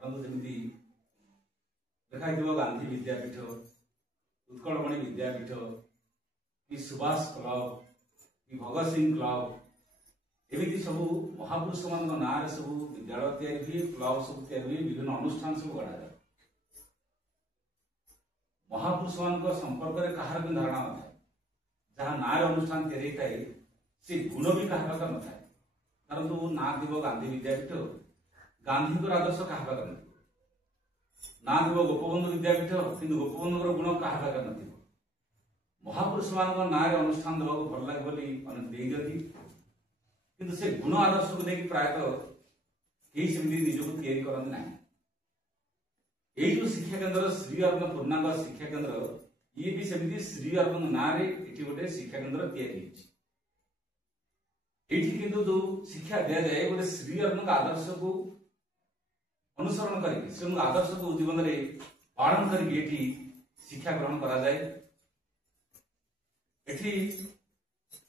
जमी देखा गांधी विद्यापीठ उत्कलमणि विद्यापीठ कि सुभाष क्लब कि भगत सिंह क्लब एमती सब महापुरुष मान ना सब विद्यालय या क्लब सब विभिन्न अनुष्ठान सब गढ़ा जाए। महापुरुष मान संपर्क में कहार भी धारणा न था जहाँ ना अनुष्ठान थाए से गुण भी क्या पाखे न था कारण तो ना थी गांधी विद्यापीठ गांधी आदर्श क्या पाखे न ना थी गोपबंधु विद्यापीठ कि गोपबंधु गुण क्या पाखे न महापुरुष मान ना अनुष्ठान देवा भल लगे बोली दे दिखती किंतु से गुण आदर्श को लेकिन प्रायतः कई सेमती निजक या करते ना ये जो शिक्षा केन्द्र श्री अरविंद पूर्णांग शिक्षा केन्द्र ये भी सेमती श्री अरविंद ना गोटे शिक्षा केन्द्र या किंतु जो शिक्षा दि जाए गोटे श्री अरविंद आदर्श को अनुसरण करके श्री आदर्श को जीवन में पालन करके शिक्षा ग्रहण करा जाए। एठी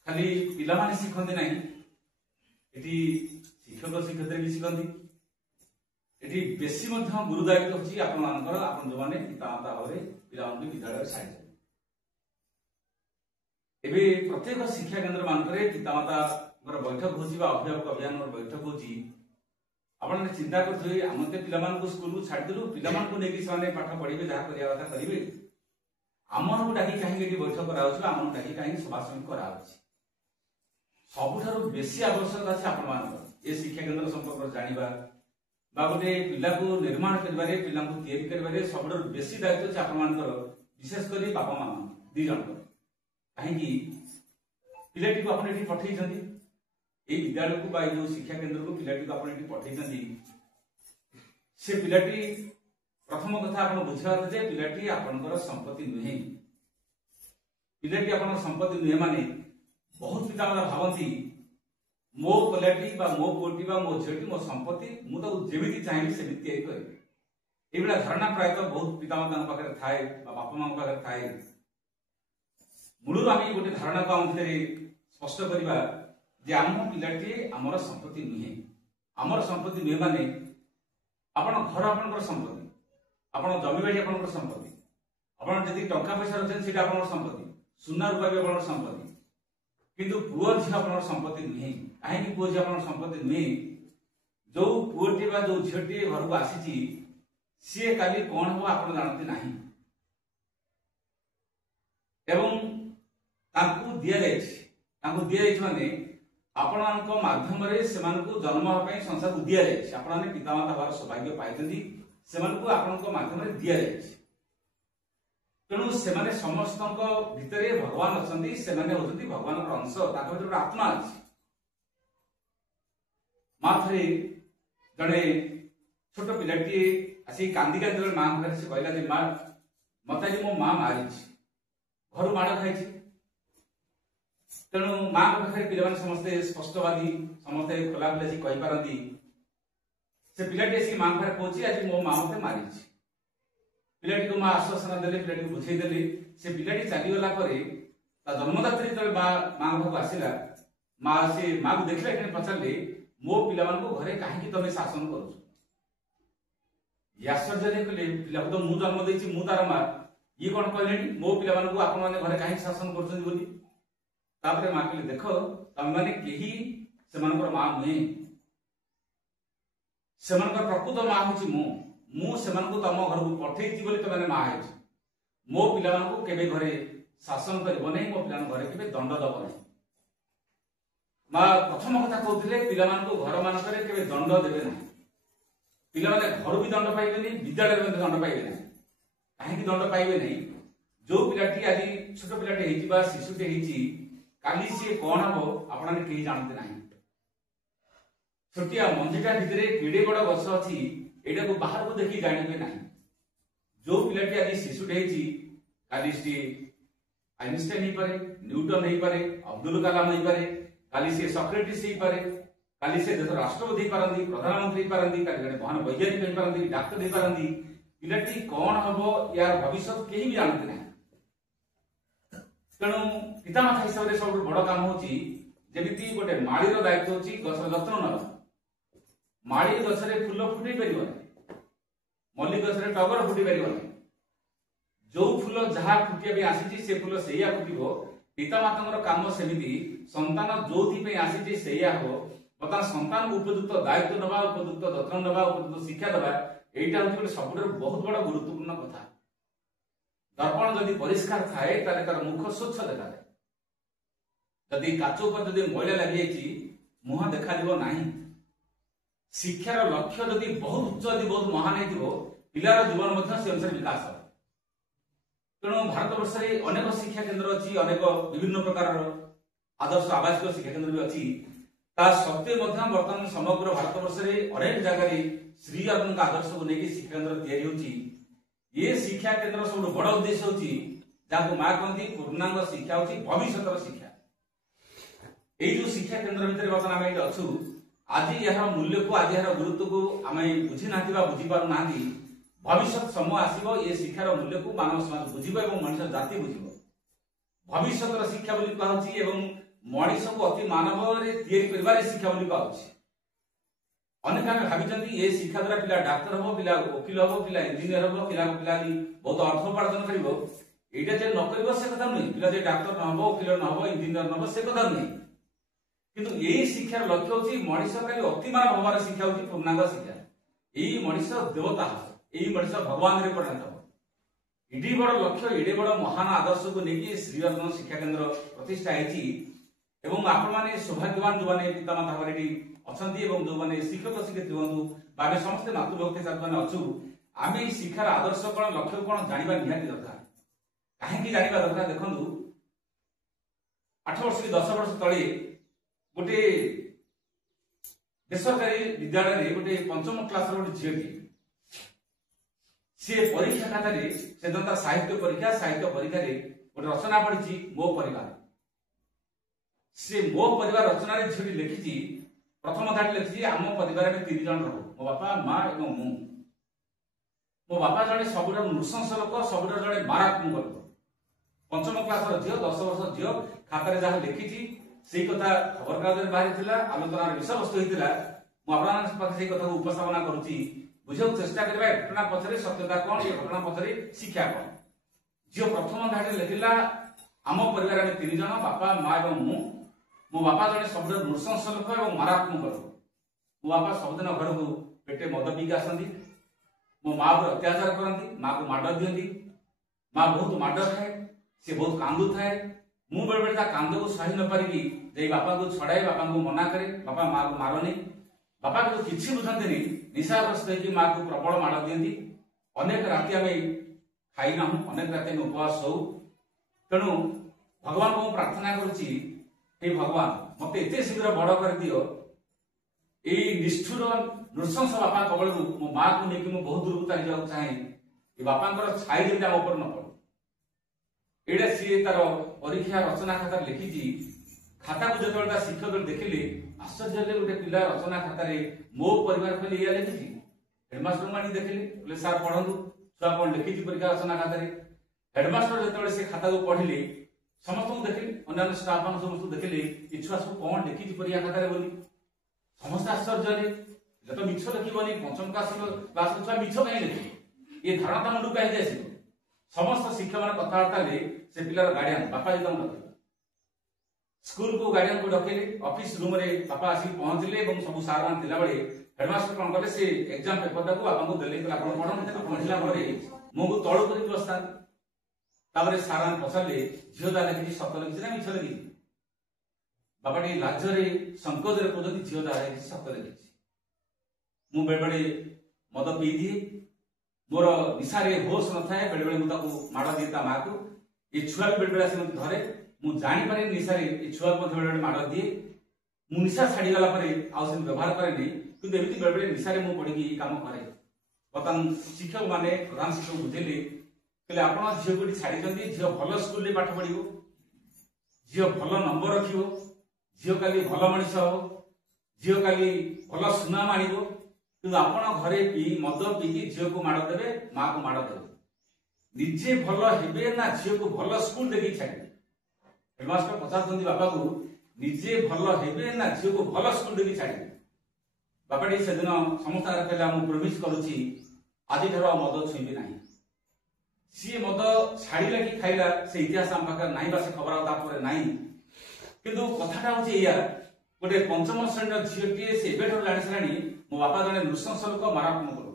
खाली पिला माने शिखंती नहीं एठी शिक्षक शिक्षयित्री भी शिखंती एठी बेसी मध्य गुरु दायित्व होची आपन मानकर आपन जो माने पितामाता भाव पिला विद्यालय छाड़ी एबे प्रत्येक शिक्षा केन्द्र मानकर पितामाता बैठक होची अभिभावक अभियान बैठक होची आपन चिंता करथि हम ते पिला मान को स्कूल को छाड़ी देलु पिला मान को नेकी साने पाठ पढिबे जहा करिया कथा करिवे आमन को डाकी कहीं बैठक कराउछ आमन डाकी कहीं सभा समिति कराउछ सबुठारु बेसी आवश्यक अछि आपन मान ए शिक्षा केन्द्र संपर्क जानिबा बा गोटे पिला को निर्माण करिबारे पिला को तैयारी करिबारे सबुठारु बेसी दायित्व अछि आपन मान विशेष करी बापा मान दी जन कहीं कि पिलाटी को आपन एठी पठै छथि ए विद्यालय को बा जो शिक्षा केन्द्र को पिलाटी को आपन एठी पठै छथि से पिलाटी प्रथम कथा आपन बुझा जे पिलाटी आपनकर संपत्ति नुहे पिलाटी आपन संपत्ति नुहे माने बहुत पितामाता भावती मो पिलाटी बा मो पुटी बा मो झीटी मो संपत्ति मु तो जेमिति चाहिए से तैयारी करिबे एबेला धारणा प्रायतः बहुत पितामाता पाखे थाए बा बापा मां पाखे थाए मूलर आम गोटे धारणा को आम स्पष्ट करवा जे आम पिलाटी आमर संपत्ति नुहे आमर संपत्ति नुहे माने आपण घर आपनकर संपत्ति आपण जमी बाड़ी आपनकर संपत्ति आपण जदि टंका पैसा रखछन सेटा आपनकर संपत्ति सुना रुपा भी आपनकर संपत्ति किंतु पुओ झी आपनकर संपत्ति नुहे काहे पुओ झी आपनकर संपत्ति नुहे जो पुओटी बा जो झीटी घर को आसीची सी काली कौन हो आपण जानते नाही एवं ताकू दिया जाय माने आपण माध्यम रे सेमान को जन्म होय संसार को दिया जाय आपण माने पितामाता हवार सौभाग्य पाइतंदी सेमान को आपण माध्यम रे दिया जाय तेणु सेमाने समस्त भितर भगवान अछंती सेमाने होछंती भगवान अंश ताकर जो आत्मा अछि माथरे जड़े छोट पिलाटी आसी कांदी कांदी मां घर से कहला जे मां मते जे मो मां मारी घर माड़ खाई तेणु मां पाखे पिला समस्ते स्पष्टवादी समस्ते खोला खुला कही पारती से पिलाटी आसी मां पाखे पहुंची आज मो मां मते मारी पिलाटी को मां आश्वासन देले पिलाटी को बुझे देले से पिलाटी चली गला परे ता जन्मदात्री जब मां पाखु आसिला मां से मां को देखले कि पचारले मो पिला मान को घरे काहे तमे शासन करू आश्चर्य कले पिला तो मु जन्म देछि मु तार मां ये कौन कहले मो पिला मान को आपण माने घरे काहे शासन करछन बोली तापरे मां कहले देखो तमे माने केही सेमानकर मां नुहे सेमानकर प्रकृत मां होछि मु सेमान को तम घर को पठेइछि बोली तमे मां है मो पिला मान को केबे घरे शासन करबो नै मो पिला घरे केबे दंड दबो नै मां प्रथम कथा कहउथिले पिला मान को घर मान करे केबे दंड देबे नै पिला माने घर भी दंड पाइबे नै विद्यालय में दंड पाइबे नै काहे कि दंड पाइबे नै जो पिलाटी आदि छोट पिलाटी हेछि बा शिशुटे हेछि काली से कौन हम आपने कहीं जानते ना छोटिया मंजिटा भितर केड़े बड़ गछ अच्छी एटा को बाहर को देखी जानवे ना जो पिलाटी आदि शिशुटे हेछि काली से आइंस्टाइन ही पारे न्यूटन ही पारे अब्दुल कलाम ही पारे काली से सॉक्रेटिस ही पारे काली से देश राष्ट्रपति पारंती प्रधानमंत्री पारंती काली जने महान वैज्ञानिक ही पारंती डॉक्टर ही पारंती पिलाटी कौन हम यार भविष्य केही भी जानते ना तेणु पितामाता हिसाब से सब बड़ काम होची जेमिति गोटे माळीर दायित्व होची गछर जत्न नबा माळी गछरे फूल फुटै परिबो मल्ली गछरे टगर फुटी परिबनी जो फूल जहाँ फुटिया भी आसी से फूल से फुटो पिता माता काम सेमती संतान जो आसी से हो बर्तमान संतान उपयुक्त दायित्व नवा उपयुक्त जत्न नवा उपयुक्त शिक्षा देवा यहाँ हूँ सब बहुत बड़ गुरुत्वपूर्ण कथा दर्पण जदि परिष्कार थाए तार मुख स्वच्छ देखा जदि काच उपर मैला लगी मुह देखा ना शिक्षार लक्ष्य जदि बहुत उच्च जदि बहुत महान हो पिलार जीवन से अनुसार विकास हो तेणु भारत वर्ष में अनेक शिक्षा केन्द्र अच्छी अनेक विभिन्न प्रकार आदर्श आवासिक शिक्षा केन्द्र भी अच्छी ता सत्वे बर्तमान समग्र भारत वर्ष में अनेक जगह श्री अरविंद आदर्श को लेकिन शिक्षा केन्द्र या ये शिक्षा केन्द्र सब बड़ उद्देश्य होची जहाँ माँ कहती पूर्णांग शिक्षा होची भविष्य शिक्षा ये जो शिक्षा केन्द्र भितर बर्तमान आम अच्छु आज यार मूल्य को आज यार गुरुत्व को आम बुझी ना बुझी पार ना भविष्य समय आसो ये शिक्षार मूल्य को मानव समाज बुझ मनुष्य जाति बुझ भविष्य शिक्षा कहूँ मनीष को अति मानव शिक्षा कहूँ अनेक आम भाई ये शिक्षा द्वारा पिला डाक्तर हम पिला वकिल हम पिला इंजीनियर हम पिला पिला बहुत अर्थ उपार्जन कर यहाँ जे नक से कथा नुहे पिला डाक्तर न वकिल न इंजीनियर न से कथा नुहे किंतु यही शिक्षार लक्ष्य हूँ मनीष खाली अतिमान हमार शिक्षा हूँ पूर्णांग शिक्षा यही मनीष देवता यही मनीष भगवान में परिणत हो इडी बड़ लक्ष्य इडे बड़ महान आदर्श को लेकिन श्री अरविंद शिक्षा केन्द्र प्रतिष्ठा होती आपण मैंने सौभाग्यवान जो मैंने पितामाता भाई अच्छा जो मैंने शिक्षक शिक्षयित्री हूँ समस्ते मातृभक्ति छात्र मैंने अच्छु आम शिक्षार आदर्श कौन लक्ष्य कौन जानवा निहाती दरकार कहीं जानवा दरकार देखु 8 वर्ष कि 10 वर्ष तले गोटे बेसरकारी विद्यालय गोटे 5म क्लास गोटे झील सी परीक्षा खातार से साहित्य परीक्षा गोटे रचना पढ़ी मो परिवार से मो परिवार रचना झील लिखी प्रथम धाड़ी लिखी आम परिवार में 3 जन रहू मो बापा माँ एवं मु मो बापा जड़े सब नृशंस लोक सब जड़े मारात्मक लोक 5म क्लास झील 10 वर्ष झील खातार जहाँ लिखी से कथा खबर कागज बाहरी आलोचनार विषय वस्तु होता मुझे कथा उपस्थापना करुच्ची बुझे चेष्टा करवा घटना पछरे सत्यता कौन ये घटना पछरे शिक्षा कौन झील प्रथम धाड़ी लिखिला आम परिवार में 3 जन बापा माँ एवं मु मो बापा जड़े सब नृशंस लोक और मारात्मक लोक मो बापा सबुदिन घर को पेटे मद पीक आसती मो माँ पर अत्याचार करती माँ को माड़ दिखती माँ बहुत माड़ खाए सी बहुत कांदु थाए मु बेले बेले कांद को सही न पारिकी बापा को छड़ाई बापा को मना करे बापा माँ को मारनी बापा को किसी बुझाते निशाग्रस्त होकर माँ को प्रबल माड़ दिखती अनेक राति आम खाई ना अनेक राति उपवास हो तेणु भगवान को प्रार्थना करुच्ची हे भगवान मत एत शीघ्र बड़ कर दियो यही निष्ठुर नृशंस बापा कबल मो माँ को लेकिन मुझे बहुत दूर चली चाहे ये बापा छाई जमी आम उपर न पड़े एटा सी तार परीक्षा रचना खाता लिखी खाता को जो शिक्षक देखिले आश्चर्य गोटे पिला रचना खातार मो परिवार कहले या लिखी हेडमास्टर मानी देखिले बोले सार पढ़ू छुआ कौन लिखी परीक्षा रचना खातार हेडमास्टर जो से खाता को पढ़िले समस्त देखिले अन्य स्टाफ मान समस्त देखिले ये छुआ सब कौन लिखी परीक्षा खातार बोली समस्त आश्चर्य तो मिछ लिखनी 5म क्लास छुआ मिछ कहीं लिखे ये धारणा ता मुंड कहीं आस समस्त शिक्षक मान कथबार्ता से पिलार गार्डियन बापा जी डक स्कूल को गार्डियन को डकेले ऑफिस रूम में बापा आसिक पहुंचले सब सार मान थिला बेले हेडमास्टर कौन कले से एग्जाम पेपर को बापा को देले आपण पढ़न पढ़िला परे मुझे तळु करी बस्ता तापर सार मान पचारे झील दादा लिखी सत लिखी ना मिछ लिखी बापा टी लाजरे संकोच कहते झील दादा लिखी सत लिखी मु बेले बेले मद पी दिए मोर निशारे होश न थाए बेले बेले मुझे माड़ दिए ता माँ को ये छुआ भी बेले बेले आसी मत धरे मु जानी पारे निशारे ये छुआ को बेले बेले माड़ दिए मु निशा छाड़ी गला परे आउ से व्यवहार करे नहीं किंतु एमिति बेले बेले निशारे मु पड़ी की काम करे बर्तमान शिक्षक माने प्रधान शिक्षक बुझेले कहले आपण झियो को छाड़ी जंदी झियो भलो स्कूल रे पाठ पढिबो झियो भलो नंबर रखिबो झियो काली भलो मनिष हो झियो काली भलो सुनाम आनिबो किंतु आपण घरे पी मद पीकी झियो को माड़ देबे माँ को माड़ देबे निजे भल हेबे ना झियो को भल स्कूल देखी छाड़े हेडमास्टर पचार बापा को निजे भल हेबे ना झियो को भल स्कूल देखी छाड़े बापाटी से दिन समस्त कहला मु प्रोमिस करुच्ची आज मद छुईबे ना सी मद छाड़ा कि खाइला से इतिहास आम पाखे ना से खबर ना किंतु कथाटा हूँ या गोटे पंचम श्रेणी झीटे से जानी सारा मो बापा जड़े नृशंस लोक मारात्मक लोक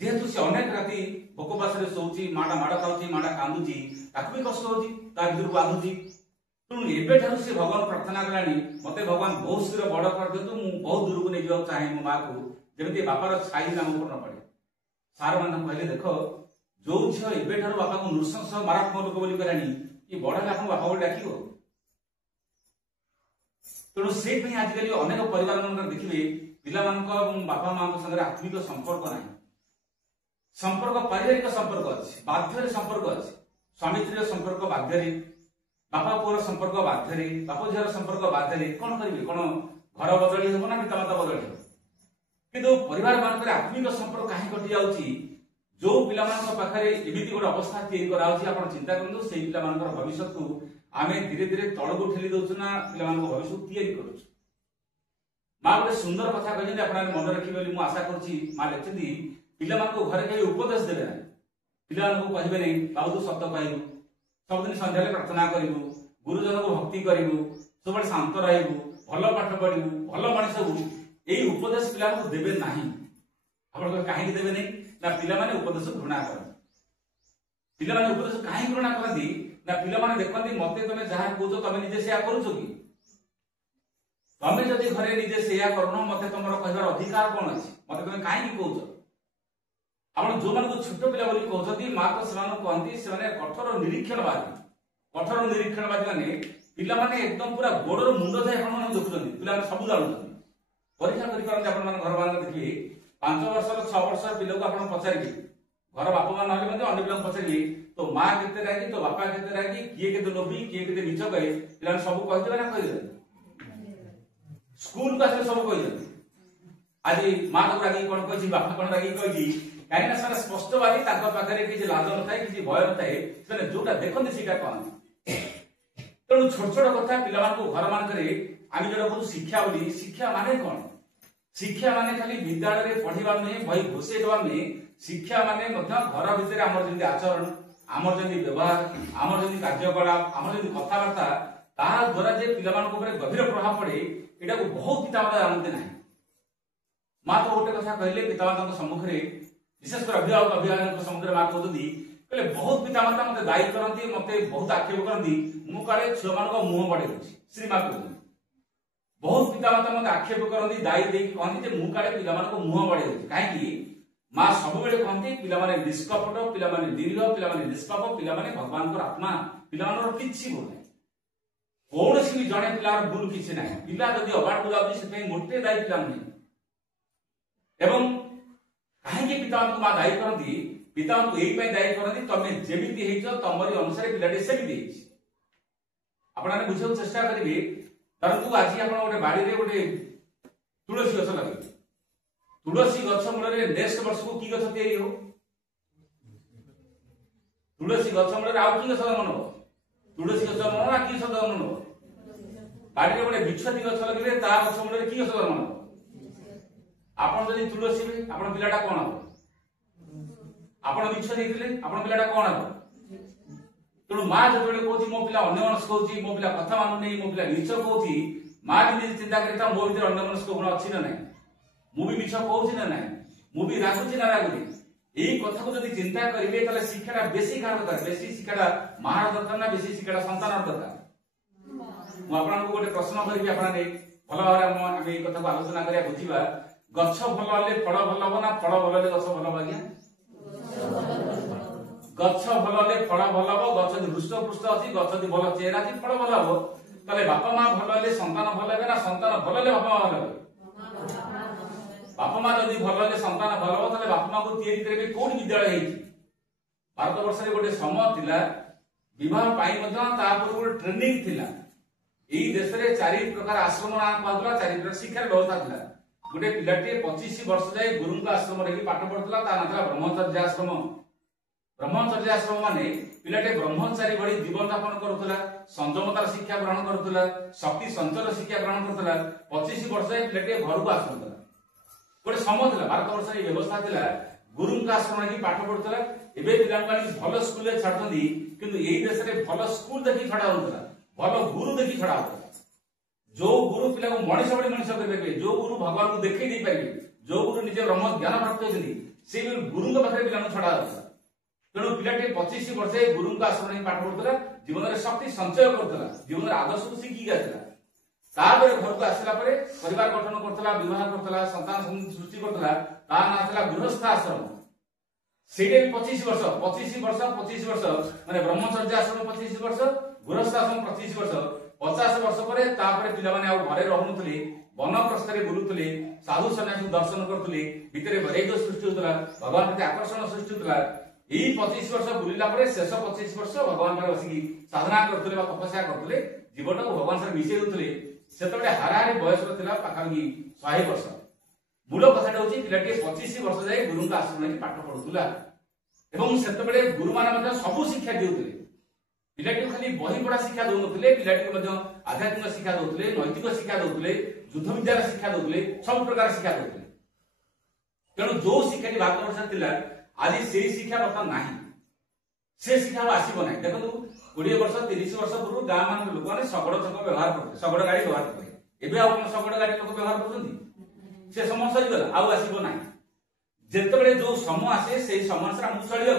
जेहेतु से अनेक राति भोकपास शोची माड़ा माड़ खाऊँ माड़ा कांदुची भी कष्ट होती भर बांधुची तेणु एवं से भगवान प्रार्थना कला मत भगवान बहुत शीघ्र बड़ कर दिखाँ मुझे बहुत दूर को नहीं जावा चाहे मो माँ को जमी बापार छाई नाम पर न पड़े सार मान कहले देख जो झील एवं बापा को नृशंस मारात्मक लोक बोली कहलानी ये बड़ है आप बापा बोली डाक तेणु से आजिकल अनेक परिवार मान देखिए पिला बापा माँ संगे आत्मिक संपर्क ना संपर्क पारिवारिक संपर्क अच्छे बाध्य संपर्क अच्छे स्वामी स्त्री संपर्क बाध्य बापा पुअर संपर्क बाध्य बाप झीर संपर्क बाध्य कौन करेंगे कौन घर बदली हम ना पितामाता बदली हम किंतु परिवार मान आत्मिक संपर्क कहीं कटि जाऊँगी जो पिला पाखे एमती गोटे अवस्था या चिंता करूँ से पिला भविष्य को आम धीरे धीरे तल को ठेली दौचु ना पिला भविष्य या माँ गोटे सुंदर कथा कहते आप मन रखिए मुझे आशा करुँची माँ लिखती पिला घरे कहीं उपदेश देवे ना पिला कहे नहीं बाबू तू सत कहू सबुदिन सन्ध्या प्रार्थना करू गुरुजन को भक्ति करू सब शांत रही भल पाठ पढ़ू भल मनीष हूँ यही उपदेश पिला देवे ना आप कहीं देवे नहीं ना पिला उपदेश घृणा करते पिला उपदेश कहीं घृणा करती ना पिला देखते मत तुम जहाँ कौच तुम निजे से करुच कि तुम जदि घरे निजे से करन मत तुम कहार अधिकार कौन अच्छे मत तुम कहीं कौच आप जो मान छोट पिला कहते माँ तो से कहती से कठोर निरीक्षणवादी मैंने पिलाने एकदम पूरा गोड़र मुंड जाए आप देखुं पिला सब जानते परीक्षा करते घर मान देखिए 5 वर्षर 6 वर्षर पिला को आप पचारे घर बापा माँ ना अन्य पिला पचारे तो माँ के रागी तो बापा के रागी किए के लोभी किए के मिछ कहे पिला सब कहीदे ना कहीदे स्कूल को सब कही आज माँ को रागी कौन कही बापा कौन रागी कही कहीं से स्पष्टवादी पाखे किसी लाज न थाए किसी भय न थाए जोटा देखते सीटा कहते तेणु छोट छोट कथा पिला घर मानक आम जो कहूँ शिक्षा बोली शिक्षा माने कौन शिक्षा माने खाली विद्यालय पढ़ार नुहे बही घोषे देवार नुहे शिक्षा माने घर भितर आम जमी आचरण आम जमी व्यवहार आम जमी कार्यकलाप आम जमी कथबार्ता द्वारा जे पिला गभीर प्रभाव पड़े यहाँ को बहुत पितामाता जानते ना माँ तो गोटे कथा कहले पितामाता सम्मुखें विशेषकर अभिभावक अभिभावक सम्मुखें माँ कहते कहले बहुत पितामाता मत दायी करती मत बहुत आक्षेप करती मुझे छुआ मान मुह बढ़े श्री माँ कहते बहुत पितामाता मत आक्षेप करती दायी देकी कहती मुझे पिला मुह बढ़े कहीं माँ सब बेले कहती पिला निष्कपट पिला निरीह पिला निष्पाप पिला भगवान आत्मा पिला किसी भूल ना कौन भी जड़े पिलार भूल किसी ना पिला जब अबाड़ को जाती गोटे दायी पिला नुहे एवं कहीं पिता माँ दायी करती पिता यही दायी करती तुम जमी तमरी अनुसार पिलाटी सेमती आपने बुझा चेष्टा करेंगे धरतु आज आप गोटे बाड़ी गोटे तुलसी गछ लगे तुलसी गछ मूल नेक्स्ट वर्ष को कि गछ तैयारी हो तुलसी गछ मूल आउ कि गछ जन्म नब तुलसी गछ जन्म ना कि जन्म नब बाड़ी गोटे बिछती गछ लगे गछ मूल कि गछ जन्म नब आप तुलसी आप पिलाटा कौन हम आप मिछ देते आप पिलाटा कौन हम तेणु माँ जो कहती मो पिला अन्यमनस्क होची मो पिला कथा मानुनी मो पिला मिछ कहूँ माँ भी चिंता करता मो भर अन्यमनस्क गुण अच्छी ना ना मुझे मिछ कहूँ ना ना मुझे रागुची ना रागुनी यही कथा को जब चिंता करेंगे तो शिक्षाटा बेसी कार दरकार बेसी शिक्षाटा मार दरकार ना बेसी शिक्षाटा संतान दरकार मुझे गोटे प्रश्न करी आपने भल भाव आम ये कथा को आलोचना करा बुझा गछ भल हेल्ले फल भल हम ना फल भल हेल्ले गछ भल हम आज्ञा गछ भल हेल्ले फल भल हम गछ हृष्ट पृष्ठ अच्छी गछ भल चेहरा अच्छी फल भल हम ताले बापा माँ भल हेल्ले संतान भल हे ना संतान भल हेल्ले बापा माँ भल हे बापा माँ जब भल हेल्ले संतान भल हम ताले बापा माँ को तैयारी करेंगे कौन विद्यालय भारत वर्ष गोटे समय थिला विवाह गोटे ट्रेनिंग थिला यही देश में 4 प्रकार आश्रम ना कहला 4 प्रकार शिक्षा व्यवस्था थिला गोटे पिलाटे 25 वर्ष जाए गुरु आश्रम रही पाठ पढ़ुला ता ना ब्रह्मचर्य आश्रम माने पिलाटे ब्रह्मचारी भली जीवन यापन करुला संयमतार शिक्षा ग्रहण करुला शक्ति संचर शिक्षा ग्रहण करुला 25 वर्ष जाए पिलाटे घर को आସୁला गोटे समय था भारत वर्ष व्यवस्था था गुरु आश्रम की पाठ पढ़ुला एवं पिला भल स्कूल छाड़ती किंतु यही देश में भल स्कूल देखिए छड़ा होता भल गुरु देखिए छड़ा होता जो गुरु पिला को मनीष भाई मनीष करेंगे जो गुरु भगवान को देखई नहीं पारे जो गुरु निजे ब्रह्म ज्ञान प्राप्त होती से गुरु पाखे पिला छड़ा होता तेणु पिलाटी 25 वर्ष गुरु आश्रम पाठ पढ़ुला जीवन में शक्ति संचय करता जीवन में आदर्श को शिखिक आसला घर को आसला परिवार गठन करता विवाह करता संतान सृष्टि करता ना गृहस्थ आश्रम से 25 वर्ष माने ब्रह्मचर्य आश्रम 25 वर्ष गृहस्थ आश्रम 25 वर्ष 50 वर्ष पर पिला घरे रहूनुले वन प्रस्थ बुलूले साधु सन्यासी दर्शन करते भितर वैराग्य सृष्टि होता भगवान प्रति आकर्षण सृष्टि होता यही 25 वर्ष बुलिला शेष 25 वर्ष भगवान पाखे बसिक साधना करते तपस्या करते जीवन को भगवान सर मिशे दूसरे से हाराहारी बयस पाखापाखि 100 वर्ष मूल कथा हूँ पिलाटी 25 वर्ष जाए गुरु आश्रम पाठ पढ़ुला से गुरु मैंने सब शिक्षा देते पिलाटी खाली बही पढ़ा शिक्षा दौनते पिलाटी आध्यात्मिक शिक्षा दौते नैतिक शिक्षा दौते युद्ध विद्यार शिक्षा दौते सब प्रकार शिक्षा दौते तेणु जो शिक्षा भारत वर्ष था आज से शिक्षा बर्तमान ना से शिक्षा आसब ना देखो 20 वर्ष 30 वर्ष पूर्व गाँ मान लोक मैंने शगड़ छक व्यवहार करते शगड़ गाड़ी व्यवहार करते एवं शगड़ गाड़ी लोक व्यवहार कर समय सरीगला आसब ना जिते जो समय आसे से समय आमको चलिया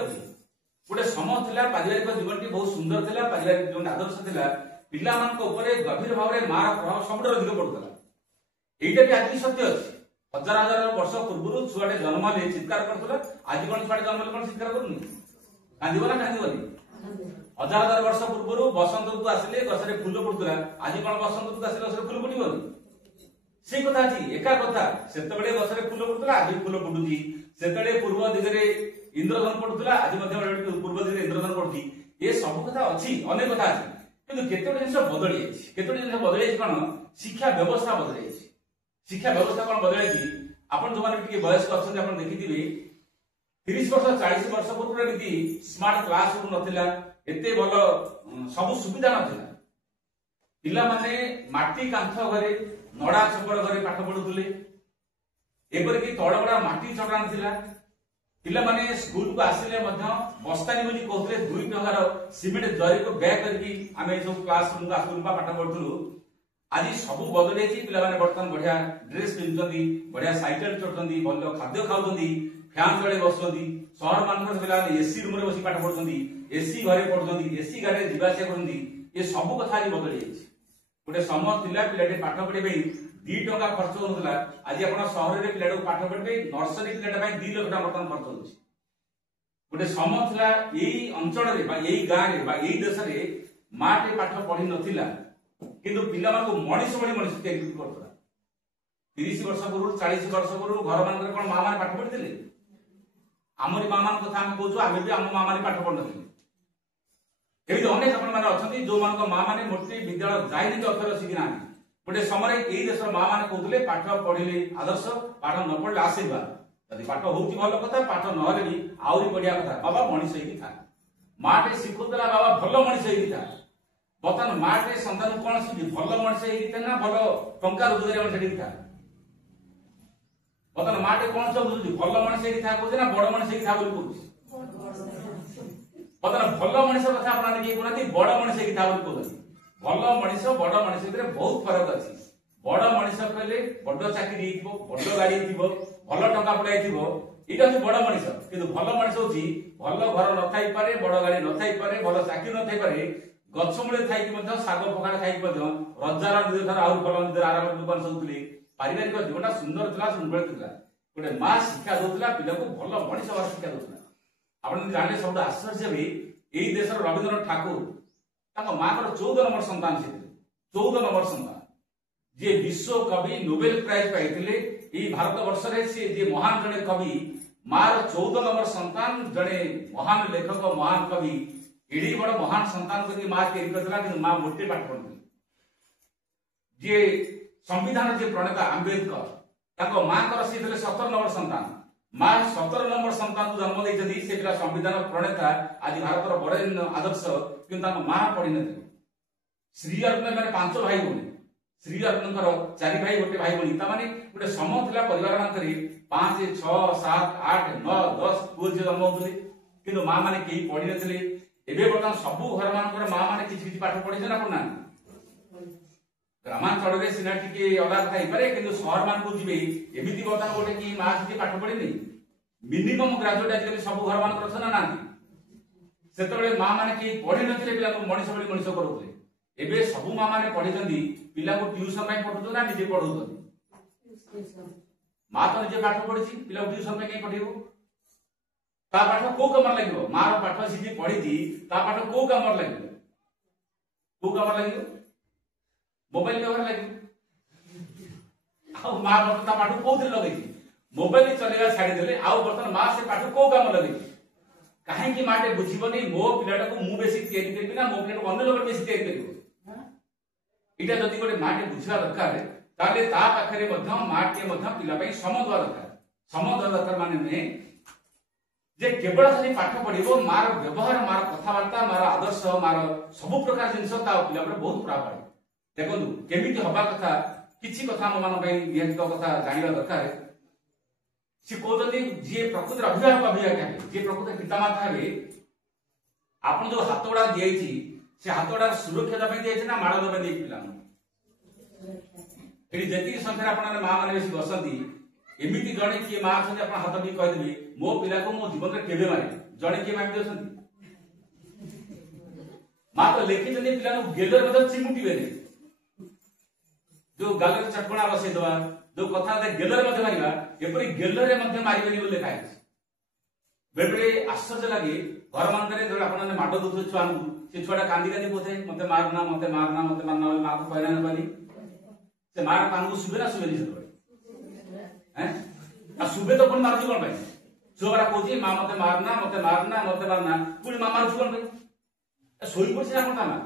गोटे समय था पारिवारिक जीवन टी बहुत सुंदर था पारिवारिक जो आदर्श था पिला गभीर भाव में मार प्रभाव सब अधिक पड़ता यहीटा भी आज भी सत्य अच्छे हजार हजार वर्ष पूर्व छुआटे जन्म ले चित्कार करता आज कौन छुआटे जन्म ले कौन चित्कार करूनी कांदब ना कांदबनी हजार हजार वर्ष पूर्व बसंत ऋतु आसिले गसरे फूल फुटुला आज कौन बसंत ऋतु आसिले गसरे फूल फुटबनी से कथा अच्छी एका कथा से गसरे फूल फुटुला आज फूल फुटुची से पूर्व दिगरे इंद्रधन पड़ूला आज पूर्व दिगरे इंद्रधन पड़ुची ये सब कथा अच्छी अनेक कथा अच्छी किंतु केतोटी जिनिस बदली केतोटी जिनिस बदली कौन शिक्षा व्यवस्था बदली शिक्षा व्यवस्था कौन बदली आपन जो माने वयस्क अच्छा आप देखिए 30 वर्ष 40 वर्ष पूर्व एमती स्मार्ट क्लास रूम नथिला एते भल सब सुविधा नथिला पिला माने माटी कांथ घरे नड़ा छपड़ घरे पाठ पढ़ुले एपरिक तड़गड़ा माटी चटाण थिला पिला माने स्कूल को आसिले बस्तानी बोली कहते 2 टंकार सिमेंट जरी को बैग करके आम सब क्लास रूम स्कूल पाठ पढ़ुलु आज सब बदल पिला बर्तमान बढ़िया ड्रेस पिंधुंट बढ़िया साइकेल चढ़ुंट भल खाद्य खाऊँ फैन तले बसुँच सहर मान पिला एसी रूम बस पाठ पढ़ुंट एसी घरे पढ़ुंट एसी गाड़ी जावास करते ये सब कथा आज बदल गोटे समय था पिलाटे पाठ पढ़े 2 टंका खर्च होता आज आप सहर में पिला पाठ पढ़े नर्सरी पिलाटा 2 लाख टका बर्तमान खर्च हो गोटे समय था यही अंचल यही गाँव में यही देश में माटे पाठ पढ़ी नाला किंतु पिला मनीष भाई मनीष तैयारी करता 30 वर्ष पूर्व 40 वर्ष पूर्व घर मान कौन माँ मैंने पाठ पढ़ी आमरी माँ मान कथा आम कहूँ आम भी आम माँ मैंने पाठ पढ़ नथिले अनेक अच्छा जो मान माँ मैंने मोटे विद्यालय जाए अक्षर शिखी ना गोटे समय यही देश माँ मैंने कहते पाठ पढ़िले आदर्श पाठ न पढ़ले आशीर्वाद यदि पाठ हो भल कथा पाठ ना भी आहरी बढ़िया कथा बाबा मनीष होगी था माटे शिखुला बाबा भल मनीष होगी था बर्तमान माटे सन्तान कौन शिखी भल मनीष होगी ना भल टंका रोजगार मनीष था बर्तमान माटे कौन सब बुझुची भल मनीष होगी था कहते ना बड़ मनीष होगी था बोली कहूँ बर्तमान भल मनीष कथा अपना किए कहते बड़ मनीष होगी था बोली कहते भल मनीष बड़ मनीष भितर बहुत फरक अच्छी बड़ मनीष कहले बड़ चाकरी बड़ गाड़ी भल टंका पड़ाई यहाँ हूँ बड़ मनीष कि भल मनीष हूँ भल घर न थी पारे बड़ गाड़ी न थी पारे भल चाकरी न थी पारे गछ मूले थी शाग पखाड़ खाई रजार निज आहरी भल निज आराम दुकान सबुले पारिवारिक जीवनटा सुंदर था सुंदर था गोटे माँ शिक्षा दूसरा पिला को भल मनीष हमार शिक्षा दूसरा आप जाने सब आश्चर्य भी यही देश रवींद्रनाथ ठाकुर माँ को 14 नंबर संतान से 14 नंबर संतान जी विश्व कवि नोबेल प्राइज पाई भारत वर्ष से महान जड़े कवि मार 14 नंबर संतान जड़े महान लेखक महान कवि एडी बड़ महान संतान को माँ तैयारी करता माँ मोटे पाठ पढ़ी जी संविधान जी प्रणेता आंबेडकर माँ को सी 17 नंबर संतान माँ 17 नंबर संतान को जन्म देती से पिला संविधान प्रणेता आज भारत बड़े आदर्श कि माँ पढ़ी न श्री अरविंद मैंने 5 भाई भौणी श्री अरविंदर 4 भाई गोटे भाई बणी तामाने गोटे समय थिला परिवार मानकरे 5 6 7 8 9 10 पुओ झियो जन्म होतले किंतु मां माने केही पढि नथिले एबे बर्तमान सबु घर मानकर मां माने किछि किछि पाठ पढि ना पढना ग्रामांचल रे सिना टिके अलग थाई पारे किंतु शहर मान को जिबे एमिति बर्तमान गोटे की मां किछि पाठ पढि नै मिनिमम ग्रेजुएट आजकल सब घर मान कर ना सेतबे मां माने केही पढि नथिले पिला को मଣିଷ भଳି मଣିଷ करूले एबे सबु मां माने पढिचंदी पिला को ट्यूशन में पढुतो ना निजे पढुतो मां तो निजे पाठ पढिची पिला को ट्यूशन में कहीं पढिबो ता पाठ को कमर लागिबो मां रो पाठ सिधी पढिची ता पाठ को कमर लागिबो मोबाइल व्यवहार लागिबो आ मां मत ता पाठ को दिन लगैची मोबाइल चलेगा छाड़ी देले आउ बर्तन मां से पाठ को काम लगैची काहे की माटे बुझिबनी मो पिलाटा को मु बेसी तयारी करबी ना मो पिलाटा अन्य लोग बेसी तयारी करबो इटा जदि गोटे माटे बुझा दरकार ताले ता पाखरे मध्य माटे मध्य पिला पई समदवा दरकार माने ने जे केवल खाली पाठ पढिबो मार व्यवहार मार कथावार्ता मार आदर्श मार सब प्रकार जिंस ता पिला पर बहुत प्रभाव पड़े देखंतु केमिति हबा कथा किछि कथा हम मान पई नियंत्रित कथा जानिबा दरकार से कहते जी प्रकृति अभिभावक जी प्रकृति पितामाता हे आप जो हाथ गुड़ा दिखाई से हाथ गुड़ा सुरक्षा देते ना माड़ दबा दे पिला जी संख्या आप माँ मैंने बेस बसती एमती जड़े किए माँ अच्छा आप हाथ भी कहीदेवी मो पिला को मो जीवन में केवे मारे जड़े किए माँ माँ तो लिखी पिला गेलर चिमुटे जो गाल चटकणा बसई दवा जो कथा गेलर मारिबा एपरि गेलरे मारिबेनी बोली लिखा है बेबे आश्चर्य लगे घर मानकरे जो आपने माड दउथु छुआ से छुआटा कांदी कांदी बोथे मते मारना मां को कहना न पानी से मार कान को सुबे ना सुबे से हैं आ सुबे तो कोन मारजी कोन भाई छुआरा कोजी मां मते मारना पुणी मां मार छुन भाई सोई पछे ना कोन मार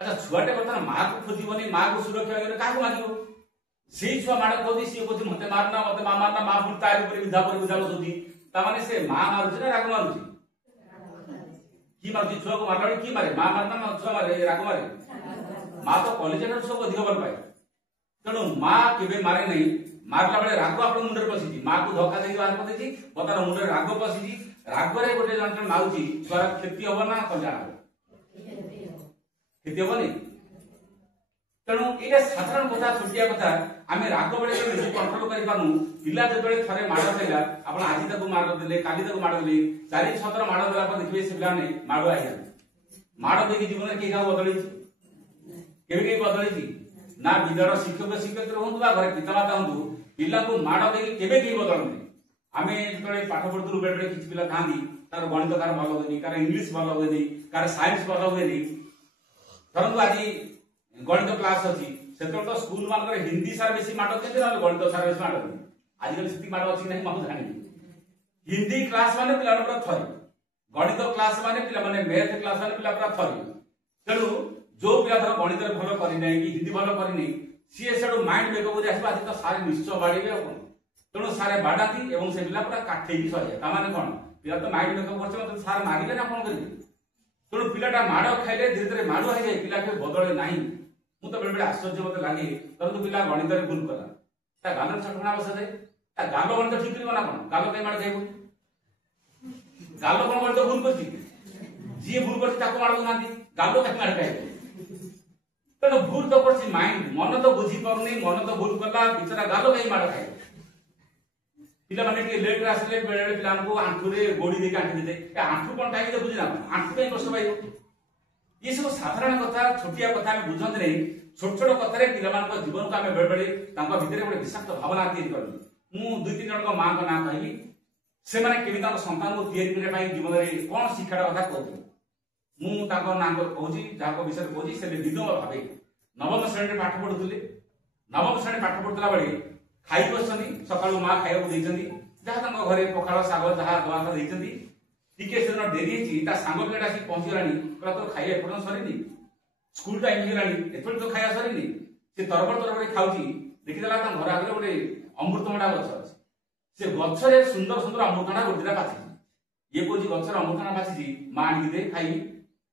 अच्छा छुआटे बता मां को खोजीबनी मां को सुरक्षा करे का को मारिबो से छुआ माड़ कहती सी कहती मते मारना मां पुणी तारी पर विधा बसुदी तामाने से मां मारुची ना राग मारुची की मारुची छुआ को मारला की मारे मां मारना छुआ मारे राग मारे मां तो कॉलेज सब अधिक भल पाए तेणु मां केबे मारे नहीं मारला बेले राग आप मुंडे पशिची मां को धक्का देकी बाहर कर देची बतार मुंडे राग पशिची रागरे गोटे जन मारुची छुआर क्षति हबो ना कल्याण क्षति हबो नहीं तेणु ये साधारण कथा छोटिया कथा आम राग बेले निजे कंट्रोल कर पानु पिला जो थे माड़ खाइला आप आज तक माड़ देले काली तक माड़ देले 4-6 थर माड़ देला देखिए से पिलाने माड़ आई माड़ देकी जीवन में क्या बदल के बदल ना विद्यालय शिक्षक शिक्षक हूँ घर पितामाता हूँ पिला को माड़ देकी के बदलते आम जो पाठ पढ़ुलू बेले बेले किसी पिला था तार गणित कार भल हुए कार इंग्लीश भल हुए कार साइंस भल हुए धरतु आज गणित क्लास अच्छी से तो स्कूल मान हिंदी सार बेसी माड़ दिखते ना गणित सार बेसी माड़ दिखते आजिकल से माड़ अच्छी ना मुझे जानी हिंदी क्लास माने पिला पूरा थरी गणित क्लास माने पिला माने मैथ क्लास माने पिला पूरा थरी तेणु जो पिला धर गणित भल करना कि हिंदी भल करनी सी से माइंड मेकअप कर आस आज तो सारे निश्चय बाड़े तेणु सारे बाढ़ाती से पिला पूरा काठे सजे ताने कौन पिला तो माइंड मेकअप कर सार मारे ना कौन करेंगे तेणु पिलाटा माड़ खाइले धीरे धीरे माड़ हो जाए पिला के बदले ना मु तो बेले आश्चर्य मत लगे तो पिला गणित भूल कला गाल चटकणा बसा जाए गाल गणित ठीक कर ना कौन गाल कहीं माड़ खाइब गाल कौन गणित भूल कर जी भूल कर माड़ दूना गाल कहीं माड़ खाइब तेणु भूल तो कर माइंड मन तो बुझी पारनी मन तो भूल कला बिचरा गाल कहीं माड़ खाइब पिला माने लेट आसले बेले पिला आंठुरे गोड़ी देके आंठी दे आंठू कौन टाइम बुझे ना आंठू कहीं कष्ट पाइब ये सब साधारण कथा छोटिया कथा आम बुझते नहीं छोट छोट कथार पिला जीवन को आम बेले बेले भितर गोटे विषाक्त भावना तैयारी कर मु 2-3 जन माँ ना कहली से केमी संतान को या जीवन में कौन शिक्षा कथा कहते मुझे ना कहूँ जहाँ विषय कहूँ से विनोद भावे नवम श्रेणी पाठ पढ़ुले नवम श्रेणी पाठ पढ़ुला बेले खाई बस सका माँ खाया जहाँ घरे पखाड़ शाग जहाँ दवा टिके से डेरी सांग पिला पहुंची गलानी तो खाई एपट सरी स्कूल टाइम होगा तो खाया सरी से तरबर खाऊँ देखीदेला घर आगे गोटे अमृतभंडा गछ अच्छे से गचरे सुंदर सुंदर अमृतभंडा गोटे पाची ये कौन गचर अमृतभंडा पाची माँ आनी दे खाई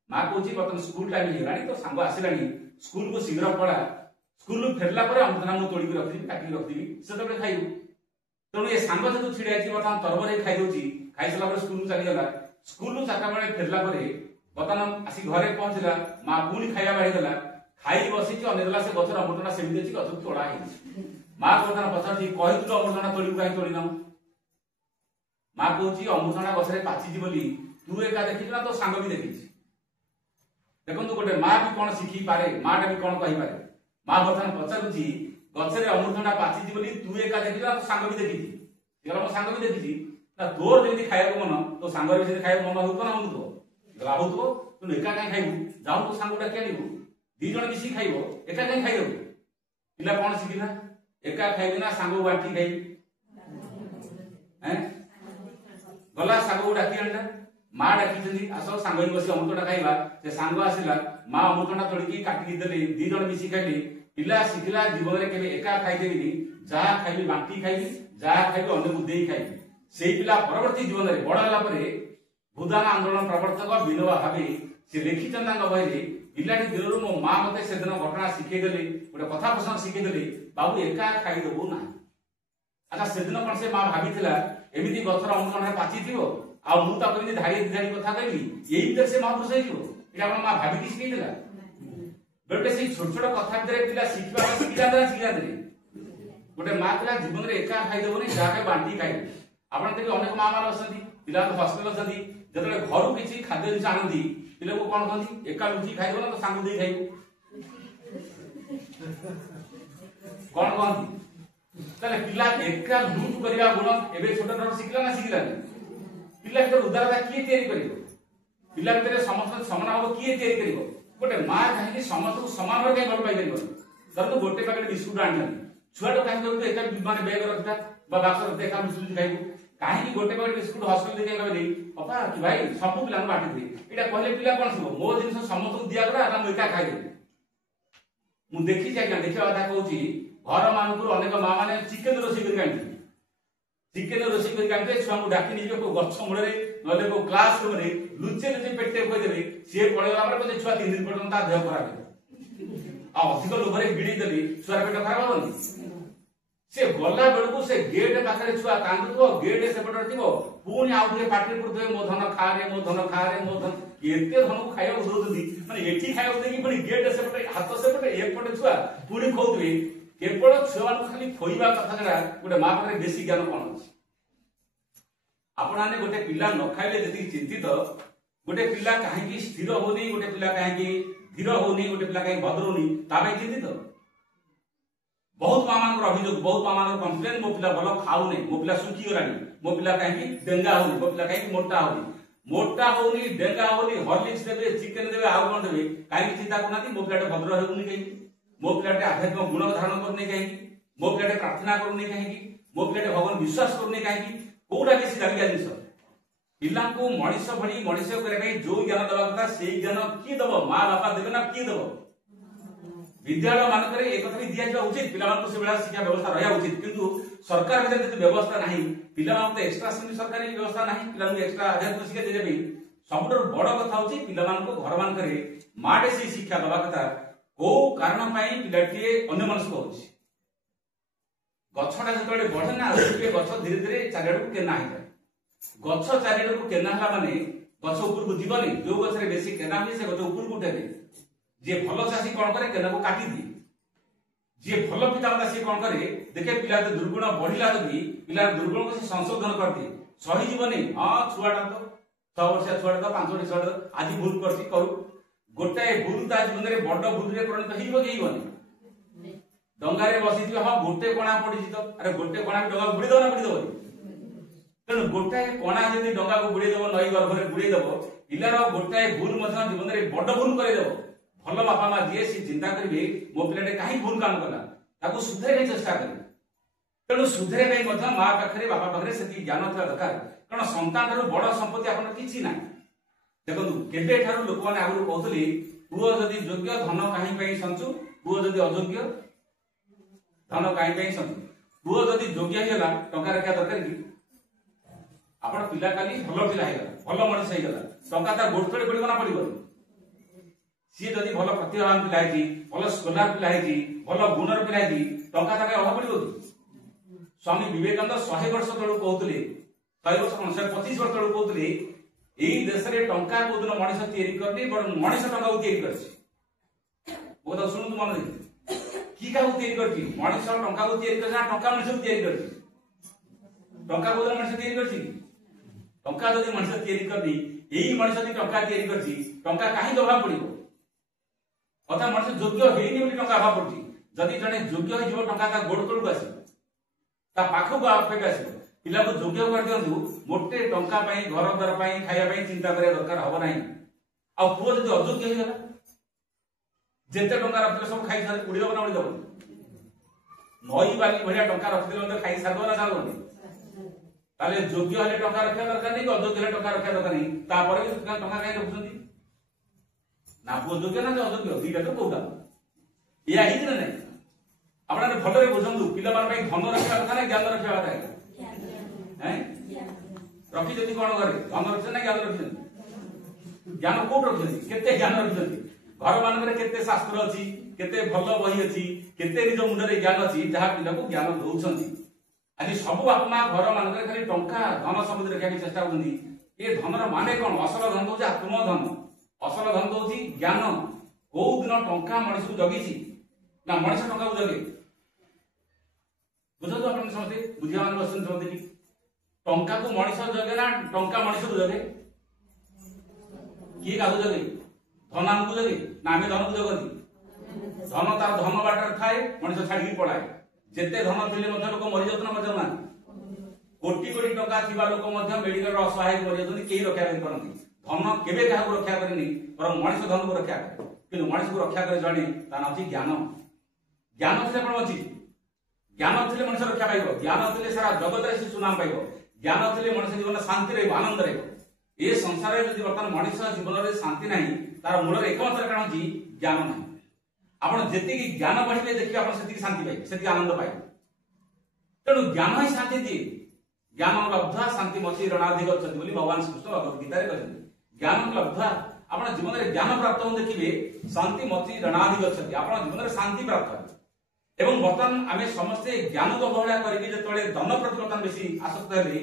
माँ कौन बर्तमान स्कूल टाइम होगा तो सांग आसला स्कूल को शीघ्र पड़ा स्कूल फेरला पर अमृतभंडा मु तोड़ी रखिबी काटी रखिबी से तबे खाइबू तेणु ये सांग जो छिड़ा है बर्तमान तरबर खाई दौर खाई सारा स्कूल चलीगला स्कूल चार्टा बेले फेरला बर्तमान आसी घरे पहुंचला माँ पुणी खाଇବା बाढ़ीदेला खाई बसी अनेदेला से गचर अमृतभंडा सेमती अच्छी गच तोड़ा है माँ बर्तमान पचार कहतु अमृतभंडा तोड़ी कहीं तोड़ी ना माँ कौच अमृतभंडा गचरे पाची बोली तू एका देखी ना तो सांग भी देखी देखो गोटे माँ भी कौन शिखी पारे माँ टा भी कौन कही पारे माँ बर्तमान पचारुची गचरे अमृतभंडा पाची बोली तू एका देखी ना तो सांग भी देखी मो सांग भी देखी ना तोर जमी खाया मन तो सांग भी खाया मन हो ना हो गला हो तू एका कहीं खाइबू जाऊ तो सांग डाक आनबू दी जन मिसिक खाइब एका कहीं खाइदेबू पिला कौन शिखिला एका खाइबी ना सांग बांटी खाइबी गला सांग डाकी आनला माँ डाकी आस सांग बस अमृतभंडा खाइबा से सांग आसला माँ अमृतभंडा तोड़िकी काटिकी देले दी जन मिसिक खाइले पिला शिखिला जीवन में केबे एका खाइदेबी जहा खाइबी बांटी खाइबी जहा खाइबी अन्य को देई खाइबी सेई पिला परवर्ती जीवन में बड़ होला परे भूदान आंदोलन प्रवर्तक विनोबा भावे से लिखिछन तांग बहिरे पिलाटी दिनरु मो माँ मते से दिन घटना शिखै देले गोटे कथा प्रसंग शिखै देले बाबू एका खाइदेबू ना अच्छा से दिन कोन से माँ भाबिथिला एमिति गथर अमृतभंडा पाची थिबो आ मु ता कहि धाड़ी धाड़ी कथा कहली एई भीतर से महापुरुष हेइबो एटा अपन माँ भाबी कि शिखै देला बेटे से छोट छोट कथा भीतर पिला शिखबा शिखा दे गोटे माँ पिला जीवन में एका खाइदेबनी जहाँ बांटी खाइबे आपन देखि अनेक माँ मान अछंती पिला हॉस्पिटल अछंती जतले घर किछि खाद्य जिनिस आनंदी पिला को कोन कहंती एका लुची खाइबो ना तो सांग दे खाइबो कोन कहंती तले पिला एका लूट करिया गुण एबे छोट छोट शिखला ना शिखला पिला के उदारता किए तयारी करिवो पिला भीतर समस्त समान हो किए तयारी करिवो गोटे माँ कहीं समस्त को समान भाव भल पाई धरत गोटे पैकेट बिस्कुट आनी छुआ तो कहीं एक माने बैग रखता बाक्स रखता एक बिस्कुट खाइबू कहीं गोटे पैकेट बिस्कुट हॉस्पिटल देखा कहली पपा कि भाई सब पिला बांटी दे यहाँ कहले पिला कौन सब मो जिन समस्त दिगला मुझे एका खाइदेवी मुझे देखी आज्ञा देखा कथा कहूँ घर मानक अनेक माँ मैंने चिकेन रोषे कर चिकेन रोषे कर छुआ को डाकी नहीं को गछ मूल ना को क्लास रूम लुचे लुचे पेटे कहदेवे सी पड़ेगा छुआ 3 दिन पर्यटन देह खराब अधिक लोभर भिड़ी देली छुआर पेट खराब होनी से गला बेलू से गेट पाखे छुआ कांदुथो गेट सेपटे थी पुणी आउ थे पार्टी पड़े मो धन खा रे मो धन खा रे मो धन एते धन को खाइबा दउथि माने एठी खाइबा देकी पुणी गेट सेपटे हाथ सेपटे एपटे छुआ पुणी खौथि केवल छुआ खाली खोइबा कथा जरा गोटे माँ पाखे बेसी ज्ञान कौन अछि आपने गोटे पिला न खाइले जति चिंतित गोटे पिला कहीं स्थिर होनी गोटे पिला कहीं धीर होनी गोटे पिला कहीं भद्रनी ताबे चिंतित बहुत माँ मान अभियोग बहुत माँ मान कम्प्लेन मो पिला भल खाऊ नहीं मो पिला सुखी गलानी मो पिला कहीं डेंगा होनी मो पिला कहीं मोटा होनी डेंगा होनी हॉर्लिक्स देवे चिकेन देवे आउ कौन देवे कहीं चिंता करना मो पिला भद्र होनी कहीं मो पिला आध्यात्मिक गुण धारण करने कहीं मो पिला प्रार्थना करनी कहीं मो पिला भगवान विश्वास करने कहीं कोटा बेसी दाबिया जिनिस पिला को मनीष भली मनीष करने जो ज्ञान दवा कथा से ज्ञान किए दब माँ बापा देवे ना किए दब विद्यालय मानक एक कथा भी दिया उचित पिला से बेला शिक्षा व्यवस्था रहा उचित किंतु सरकार भीतर जो व्यवस्था नहीं पिला एक्सट्रा सरकारी व्यवस्था नहीं पिला एक्सट्रा आध्यात्मिक शिक्षा देदेवी सब बड़ कथा हूँ पिला घर मानक माटे से शिक्षा दवा कथा को कारण पिलाटी अन्य मनस्क हो गछटा जो बढ़े ना गछ धीरे धीरे चारिआड़ को केना हो गछ चारिआड़ को केना है माने गछ ऊपर को जीवनी जो गछ बेसी केना हुए से गछ ऊपर को उठे जी भल चाषी कौन करे केना को काटी दिए जी भल पितामाता सी कौन करे देखे पिला दुर्गुण बढ़िला भी पिला दुर्गुण को संशोधन कर दिए सही जीवनी हाँ छुआटा तो 6 वर्षिया छुआटा तो 5 वर्षिया छुआटा आज भूल करती करू गोटाए भूल ता जीवन में बड़ भूल रे परिणत होइबनी डंगारे बसी हाँ गोटे कणा पड़ी तो अरे गोटे कणा डंगा बुड़ी दब ना बुड़ी दब तेणु गोटाए कणा जब डंगा को बुड़ी दब नई गर्भ में बुड़ी दब पिलार गोटाए भूल जीवन में बड़ भूल करदेव भल बापा माँ जी सी चिंता करेंगे मो पिलाटे कहीं भूल काम कला सुधरे चेष्टा करेंगे तेणु सुधरे माँ पाखे बापा पाखे से ज्ञान था दरकार कारण संतान बड़ संपत्ति आप किसी ना देखो केबे ठारू लोक मैंने आगु कहते पुओ जदि योग्य धन कहीं संचु पुओ जदि अयोग्य धन कहीं संचु पुओ जदि योग्य होगा टंका रखा दरकार कि आप पिला काली भल पिला भल मनीष होगा टंका तार गोड़ तले पड़ो ना पड़ो सी जदि भल प्रतिभावान पिला भल स्कॉलर पिला भल गुणर पिला टंका ताके अभाव पड़ो कि स्वामी विवेकानंद 100 वर्ष तलू कहते 100 वर्ष 125 वर्ष तलू कहते यही देश में टंका को दिन मनीष तैयारी करनी मनीष टंका को तैयारी कर शुणु मन देखिए कि क्या तैयारी करती मनीष टंका को तैयारी कर टंका मनीष को तैयारी करती टंका को मनीष तैयारी करती टंका जदि मनीष तैयारी करनी यही मनीष जदि टंका तैयारी करती टंका कहीं अभाव पड़ो अर्थात मनीष योग्य होनी टंका अभाव पड़ी जदि जड़े योग्य हो टंका गोड़ तौक आस पाखक आपेक आस पिला को योग्य कर दिंतु मोटे टंका घर द्वार खाया चिंता करा दरकार हम ना आ पुओ जब अयोग्य होगा जिते टंका रखिले सब खाई सारे उड़ीदब ना उड़ीदब नई बाली भाया टंका रखिले खाई सारद ना सारदनी ताले योग्य हेले टंका रखा दरकार नहीं अयोग्य हेले टंका रखा दरकार नहीं तापर भी टंका कहीं रखुଛନ୍ତି ना पुओ योग्य ना अयोग्य दीटा तो कौटा या ही ना नहीं आपने भलरे बुझंतु पिला मान धन रखा कथा ना ज्ञान रखा कथा है रखी जति कौन करे धन रखिछन ना ज्ञान रखिछन ज्ञान कोट रखिछन केते ज्ञान रखिछन घर मान केते शास्त्र अछि केते भल बही अछि केते निज मुंडरे ज्ञान अछि जहा पिला को ज्ञान दउछंती आज सब बाप मां घर मान खाली टंका धन समुद्र रखा चेष्टा करनी ये धनर माने कौन असल धन दउछ आत्मधन असल धन दउछ ज्ञान को दिन टंका मनीष को जगी ना मनीष टंका को जगे बुझो अपन समझे बुझिया मान बसन समझे टंका को मनीष जगे ना टंका मनीष को जगे किए काहू जगे धन आमको जगे ना आम धन को जगती धन तार धन बाटर थाए मनीष छाड़ी पड़ाए जिते धन थे लोक मरी जातना मर जाऊना कोटी कोटी टंका थिबा लोक मेडिकल असहाय मरी जाती कहीं रक्षा करती धन केबे क्या रक्षा करेनि पर मनीष धन को रक्षा करे कि मनीष को रक्षा करे जाने तार अच्छी ज्ञान ज्ञान थे कौन अच्छी ज्ञान थे मनुष्य रक्षा पाइब ज्ञान थे सारा जगत से सुनाम पाइब ज्ञान थे मनुष्य जीवन शांति रही आनंद रही ये संसार में जब बर्तमान मनुष्य जीवन में शांति ना तार मूल एकमात्र कारण अच्छी ज्ञान ना आप जी ज्ञान बढ़े देखिए आप शांति पाइबे से आनंद पाइबे तेणु ज्ञान ही शांति दिए ज्ञान लब्धा शांति मची रणाधिक अच्छी भगवान श्रीकृष्ण भगवत गीता कहते ज्ञान लब्धा आप जीवन में ज्ञान प्राप्त हो देखिए शांति मची रणाधिक अच्छी आप जीवन में शांति प्राप्त एवं बर्तमान आम समस्ते ज्ञान को अवहेला करके धन प्रति बर्तमान बेसी आसक्त हेले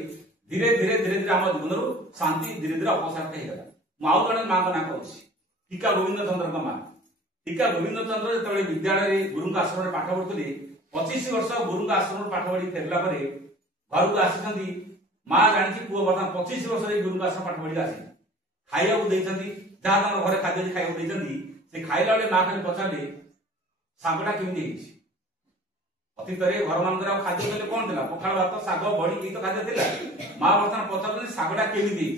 धीरे धीरे धीरे धीरे आम जीवन शांति धीरे धीरे अपसारित होगा मुझे जड़े माँ ना कहूँ टीका गोविंद चंद्र माँ टीका गोविंद चंद्र जो विद्यालय गुरु आश्रम में पाठ पढ़ुते 25 वर्ष गुरु आश्रम पाठ पढ़ी फेरला घर को आसी माँ जानी पुओ बर्तमान 25 वर्ष गुरु आश्रम पाठ पढ़ी आसी खाइबा जहाँ घर खाद्य खाइबा से खाइला बेले माँ खाली पचारे शागटा केमी अतीत घर मान खाद्य देते कौन था पखाड़ भात शाग बड़ी यही तो खाद्य था माँ बर्तमान पचार शागटा केमी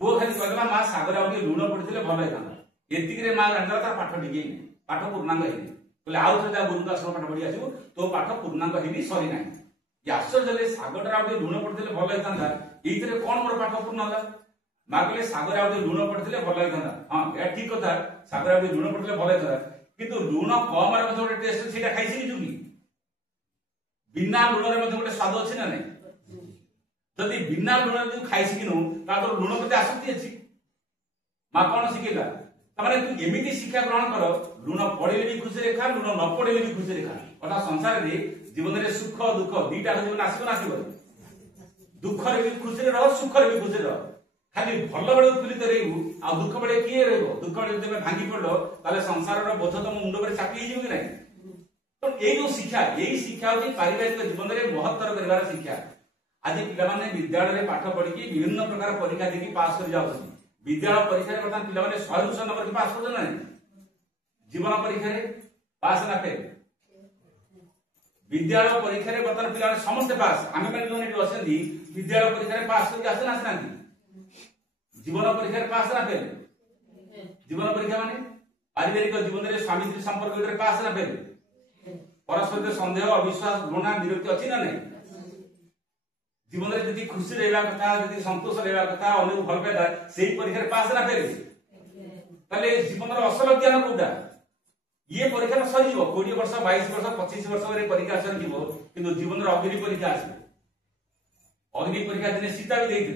पुओ खाली कहला माँ शागर लुण पड़ते भल होता एतिक माँ जान तार पाठ टिके पाठ पूर्णांग है आउ थे गुरु आश्रम पाठ पढ़ी आसो तो पाठ पूर्णांग है सरी ना आश्चर्य शागटा लुण पड़ते भल होता ये कौन मोर पाठ पूर्ण है माँ कहले शागर लुण पड़ते भल होता हाँ यह ठीक कथा शागर लुण पड़ते भल होता कि लुण कम गोटे टेस्ट से खाई शिखु कि बिना लुण गोटे स्वाद अच्छी ना नहीं जदि बिना लुण खाई शिखिनु तो लुण प्रति आसक्ति अच्छी माँ कौन शिखेला तू एमती शिक्षा ग्रहण कर लुण पड़े भी खुशी खा लुण न पड़े भी खुशी खा अर्थात संसार में जीवन में सुख दुख दीटा जीवन आसब ना आसब दुख भी खुशी रह सुख भी खुशी रह खाली भल बेले उत्फुल्लित रही आ दुख बेले किए रुख बेले जब भांगी पड़ संसार बोझ तुम मुंड पर चापी हो कि ना तो ये शिक्षा यही शिक्षा हूँ पारिवारिक जीवन में महत्तर कर शिक्षा आज पे विद्यालय पाठ पढ़ी विभिन्न प्रकार परीक्षा देखिए पास कर जाऊँ विद्यालय परीक्षा बर्तमान पे 100 नंबर की पास कर जीवन परीक्षा पास ना फेल विद्यालय परीक्षा बर्तमान पे समस्त पास आम मैंने विद्यालय परीक्षा पास करके आसना आसना जीवन परीक्षा पास ना फेल जीवन परीक्षा माने पारिवारिक जीवन में स्वामी स्त्री संपर्क पास ना फेल परस्पर सन्देह अविश्वास घृणा विरक्ति अच्छी ना नहीं जीवन में जी खुशी रहा कथा जी संतोष रहा कथा अनेक भल पाइबा से परीक्षा पास ना फेल ताले जीवन असल ज्ञान कौटा ये परीक्षा सर 20 वर्ष 22 वर्ष 25 वर्ष परीक्षा सर कि जीवन अग्नि परीक्षा आस अग्नि परीक्षा दिन सीता भी देते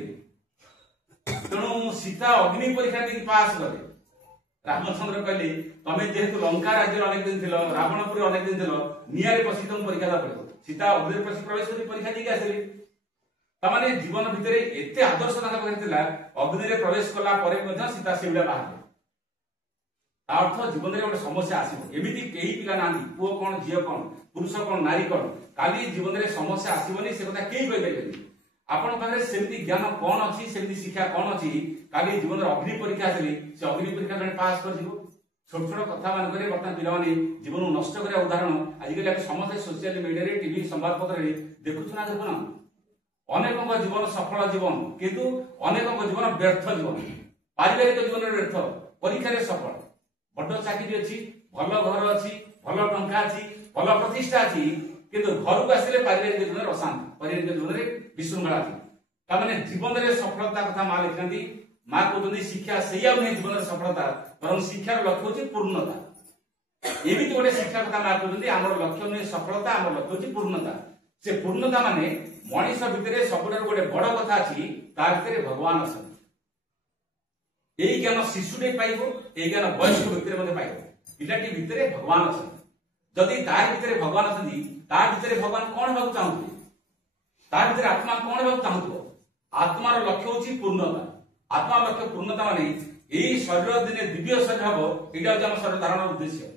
तेणु सीता अग्नि परीक्षा पास कले रामचंद्र कहले तमे जेहेतु लंका राज्य अनेक दिन थिलो रावणपुर अनेक दिन थिलो नियारे पसी तुम परीक्षा दा पड़ो सीता अग्नि पसी प्रवेश करी परीक्षा दी आसली तमाने जीवन भितरे एते आदर्श ताका कहतिला अग्नि रे प्रवेश कला परे मध्ये सीता सेउडा बाहर अर्थ जीवन रे गोटे समस्या आसीबो एमिति केही पिला नांदी पुओ कोन झियो कोन पुरुष कोन नारी कोन काली जीवन रे समस्या आसीबोनी से कथा केही कहि परिबेनी आपण पाखरे सेमति ज्ञान कोन अछि सेमति शिक्षा कोन अछि काली जीवन रे अग्नि परीक्षा आसली से अग्नि परीक्षा जने पास कर जिवो छोट छोट कथा मान करे बर्तमान पिला माने जीवन नष्ट करे उदाहरण आज के समस्त सोशल मीडिया रे टीवी संवाद पत्र रे देखुछना देखुना अनेक जीवन सफल जीवन किंतु अनेक जीवन व्यर्थ जीवन पारिवारिक जीवन व्यर्थ परीक्षा रे सफल बड़ चाकरी अच्छी भल घर अच्छी भल टंका अच्छी भल प्रतिष्ठा अच्छी किंतु घर को आसिले पारिवारिक जीवन अशांति पारिवारिक जीवन में विशृंखला अच्छी ताने जीवन में सफलता कथा माँ लिखती माँ कहते शिक्षा से जीवन में सफलता बर शिक्षार लक्ष्य हूँ पूर्णता एमती गोटे शिक्षा कथा माँ कहते आम लक्ष्य नुहे सफलता आम लक्ष्य हूँ पूर्णता से पूर्णता माने मनीष भितर सब गोटे बड़ कथा अच्छी भीतर भगवान अच्छा यही ज्ञान शिशुटे पाइब यही ज्ञान वयस्क व्यक्ति पाइब पिलाटी भितर भगवान अच्छा जदि तार भितर भगवान अच्छा तार भितर भगवान कौन होगा चाहते तार भितर आत्मा कौन होगा चाहूब आत्मार लक्ष्य हूँ पूर्णता आत्मा लक्ष्य पूर्णता माने यही शरीर दिने दिव्य शरीर हम यहाँ हूँ आम शरीर धारण उद्देश्य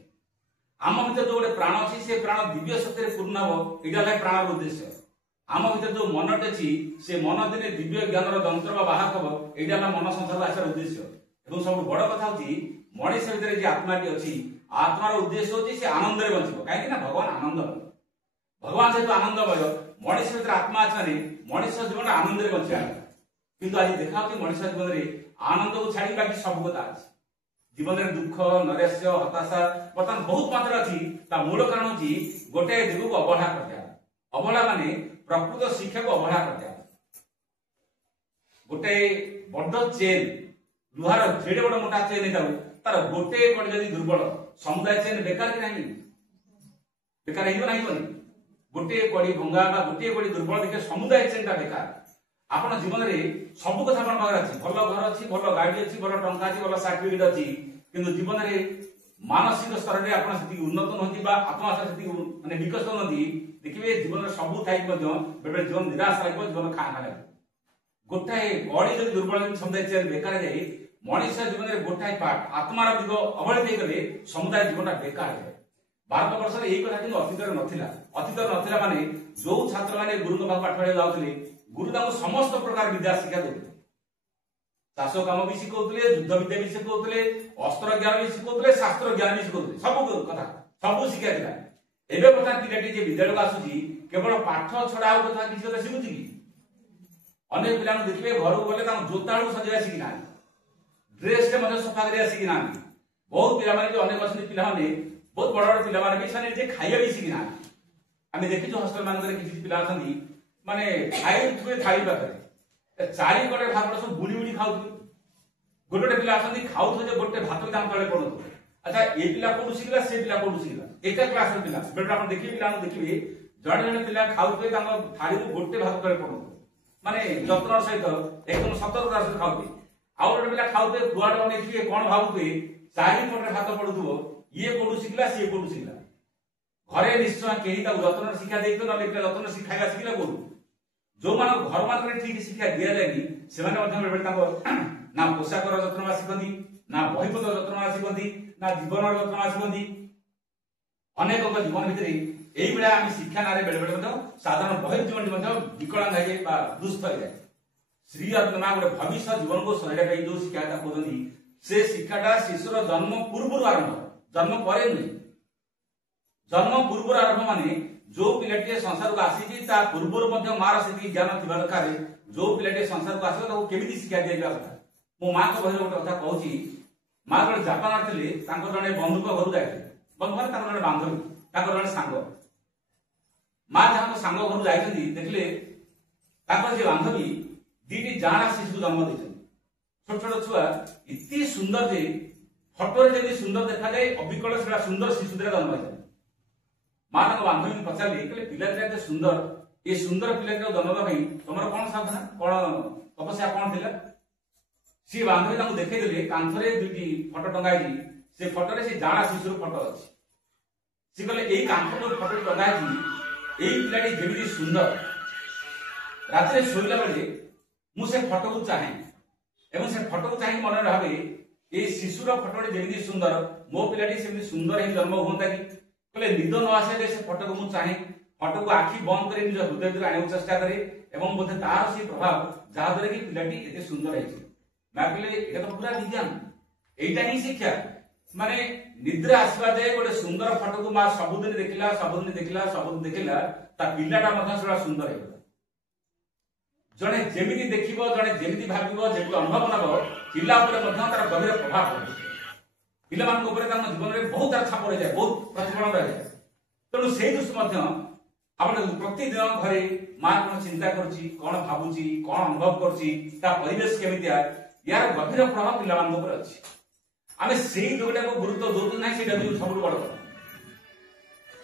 आम भर जो गोटे प्राण अच्छी से प्राण दिव्य शक्ति पूर्ण हम यहाँ प्राण उद्देश्य आम भर जो मनटे अच्छी से मन दिने दिव्य ज्ञान जंत्र बाहक हम यहाँ मन संसार आसार उद्देश्य और सब बड़ कथा हूँ मनीष भितर जी आत्माटी अच्छी आत्मार उद्देश्य हूँ से आनंद में बचब कहीं भगवान आनंदमय भगवान जेहतु आनंदमय मनीष भितर आत्मा अच्छे मनीष जीवन आनंद में बचा किंतु आज देखा मनीष जीवन में आनंद को छाड़ी बाकी सब कथा अच्छी जीवन में दुख नैराश्य हताशा बर्तमान बहुत मात्रा अच्छी मूल कारण हूँ गोटे दिग को अवहेला कर अवहेला माने प्रकृत शिक्षा को अवहेला कर गोटे बड़ चेन लुहार जेडे बड़ मोटा चेन है तार गोटे कड़ी जदि दुर्बल समुदाय चेन बेकार कि नहीं बेकार हो गोटे कड़ी भंगा गोटे कड़ी दुर्बल देखिए समुदाय चेन बेकार आपण जीवन में सब कथा आपण पाखरे अच्छी भल घर अच्छी भल गाड़ी अच्छी भल टंका अच्छी भल सर्टिफिकेट अच्छी किंतु जीवन में मानसिक स्तर में आप उन्नत नुहति आत्मा माने विकसित नुहति देखिए जीवन में सबू थी बेबे जीवन निराश लगे जीवन खा खा लगे गोटाए कड़ी जब दुर्बल समुदाय चेन बेकार जाए मनीष जीवन में गोटाए पार्ट आत्मार दिग अवहेलित होगले समुदाय जीवनटा बेकार है भारत वर्ष में यही कथा कि अतीत नथिला माने जो छात्र मैंने गुरु पाठ पढ़ा जाते गुरु समस्त प्रकार विद्या शिक्षा देते चाष कम भी शिखौले युद्ध विद्या भी शिखौले अस्त्र ज्ञान भी शिखौले शास्त्र ज्ञान भी शिखौले सब कथा सब शिक्षा दिला एबे बर्तमान पिलाटी जे विद्यालय आसुची केवल पाठ छड़ा आउ कथा किसी कथा शिखुची कि अनेक पिला देखिए घर को गले जोता सजेगा शिखी ना ड्रेस टे सफा कर शिखी ना बहुत पिला जो अनेक अच्छे पिला बहुत बड़ बड़ पिला भी खाइबा भी शिखी ना आम देखी हस्टेल मान किसी पिला अच्छा माने खाई थे थाली पाखे चारि गोटे भात सब बुड़ी बुड़ी खाऊ गोटे पिला आसती खाऊ गोटे भात तले पड़ू अच्छा ये पिला कौटू शिखला से पिला कौटू शिखला एक क्लास पिला बेटे आप देखिए पिला देखिए जड़े जड़े पिला खाऊ थाली को गोटे भात तले पड़ू माने जत्न सहित एकदम सतर्कता सहित खाऊ आउ गोटे पिला खाऊ कुआड़े अनेक कौन भावुए चारिपटे भात पड़ू ये कौटू शिखला सी कौटू शिखला घरे निश्चय कहीं जत्न शिक्षा देखते ना जत्न शिखाइबा शिखला कौटू जो मान घर मान ठीक शिक्षा दि जाएगी से ना पोशाक जत्न शिखती ना बहीपत्र जत्न शिखती ना जीवन जत्न शिखती अनेक जीवन भितर यही आम शिक्षा ना बेले बेले साधारण बहिर जीवन विकलांग है दुष्ट हो जाए श्री आत्मा गोटे भविष्य जीवन को सहायता जो शिक्षा कहते से शिक्षाटा शिशुर जन्म पूर्व आरंभ जन्म पर नुहे जन्म पूर्व आरंभ माने जो पिलाटी संसार को आसी पूर्व मार से ज्ञान थी दरकार जो पिलाटी संसार को आस केमी शिक्षा दिया कथा मो माँ को बहर गोटे कथा कहूँ माँ जो जापान थे जड़े बंधु घर जाए बंधु मैंने जड़े बांधवी जड़े सांग माँ जहाँ सांग घर जाते देखले जे बांधवी दीटी जाना शिशु जन्म देते छोट छोट छुआ इतनी सुंदर जे फटोरे जमी सुंदर देखा जाए अबिकल से सुंदर शिशु जन्म होता माँ बांधवी पचारे कहले पिला सुंदर ये सुंदर पिला जन्म भाई तुम कौन साधना कौन तपस्या कौन थी सी बांधवी देखा कांथरे दुईटी फटो टंगाई से फटो से जाना शिशुर फटो अच्छी सी कहले यही कांथ जो फटो टंगाई यही पिलाटी जमी सुंदर रात शोला बेले मुझे फटो को चाहे एवं से फटो को चाहिए मन भावे ये शिशुर फटोटी जमी सुंदर मो पिलाटी से सुंदर ही जन्म होता कि कहले निद न आसे से फटो को मुझे चाहे फटो को आखि बंद कर निज हृदय भर आने चेष्टा करे एवं बोधे तार से प्रभाव जहाद्वारा कि पिलाटी एते सुंदर है मैं कहले ये तो पूरा विज्ञान एटा ही शिक्षा माने निद्रा आसवा जाए गोटे सुंदर फटो को माँ सबुदिन देखला सबुदिन देखला ता पिलाटा मध्य सेटा सुंदर है जड़े जेमिति देखिबो जड़े जेमिति भाबिबो जेमिति अनुभव नबो पिला ऊपर मध्य तार गभीर प्रभाव पड़े पिला मान को ऊपर तार जीवन में बहुत तार छाप रह जाए बहुत प्रतिफलन रह जाए तेणु से दृष्टि मध्य आपण प्रतिदिन घरे माँ कौन चिंता करुची कौन भाबुची कौन अनुभव करुची ता परिवेश केमितिया यार गभीर प्रभाव पिला मान ऊपर अछि आमे सेही दिगटा को गुरुत्व दउतु नै सेटा जो सबु बड़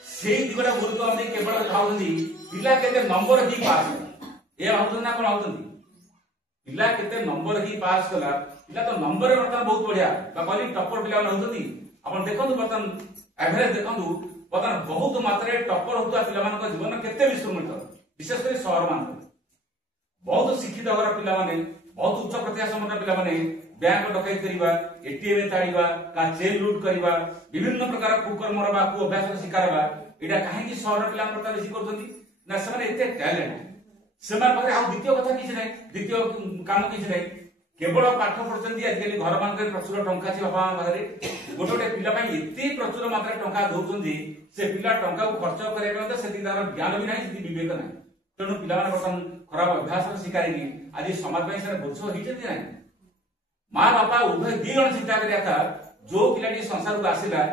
सेही दिगटा गुरुत्व हम केवल भाबुची पिला केते नंबर ही पास ए भाबुन ना कोन भाबुची पिला केते नंबर ही पास कला पिला तो नंबर वर्तमान बहुत बढ़िया बा कहली टॉपर पिला होउतनी आपण देखंतु वर्तमान एवरेज देखंतु वर्तमान बहुत मात्रा टॉपर होता पिला मान को जीवन केते विश्वमित विशेष कर शहर मान बहुत शिक्षित होकर पिला माने बहुत उच्च प्रत्याशा पिला माने बैंक डकैत करवा एटीएम ताड़ीवा का चेन लूट करवा विभिन्न प्रकार कुकर्मर बा कु अभ्यास शिकार बा एटा काहे कि शहर पिला प्रता बेसी करथि ना समान एते टैलेंट समान पारे आ द्वितीय कथा किछ नै द्वितीय काम किछ नै केवल पाठ पढचंती आजकल घर मान के प्रचुर टंका छी बाबा बारे गोटे पिला पई एते प्रचुर मात्रा टंका दउचंदी से पिला टंका को खर्च करे में सेति तार ज्ञान भी नाही सेति विवेक नाही तेणु पिला बर्तमान खराब अभ्यास शिकारी आज समाज में से बोझ होती ना माँ बापा उभय दी जन चिंता करिया था जो पिलाटी संसार को आसिला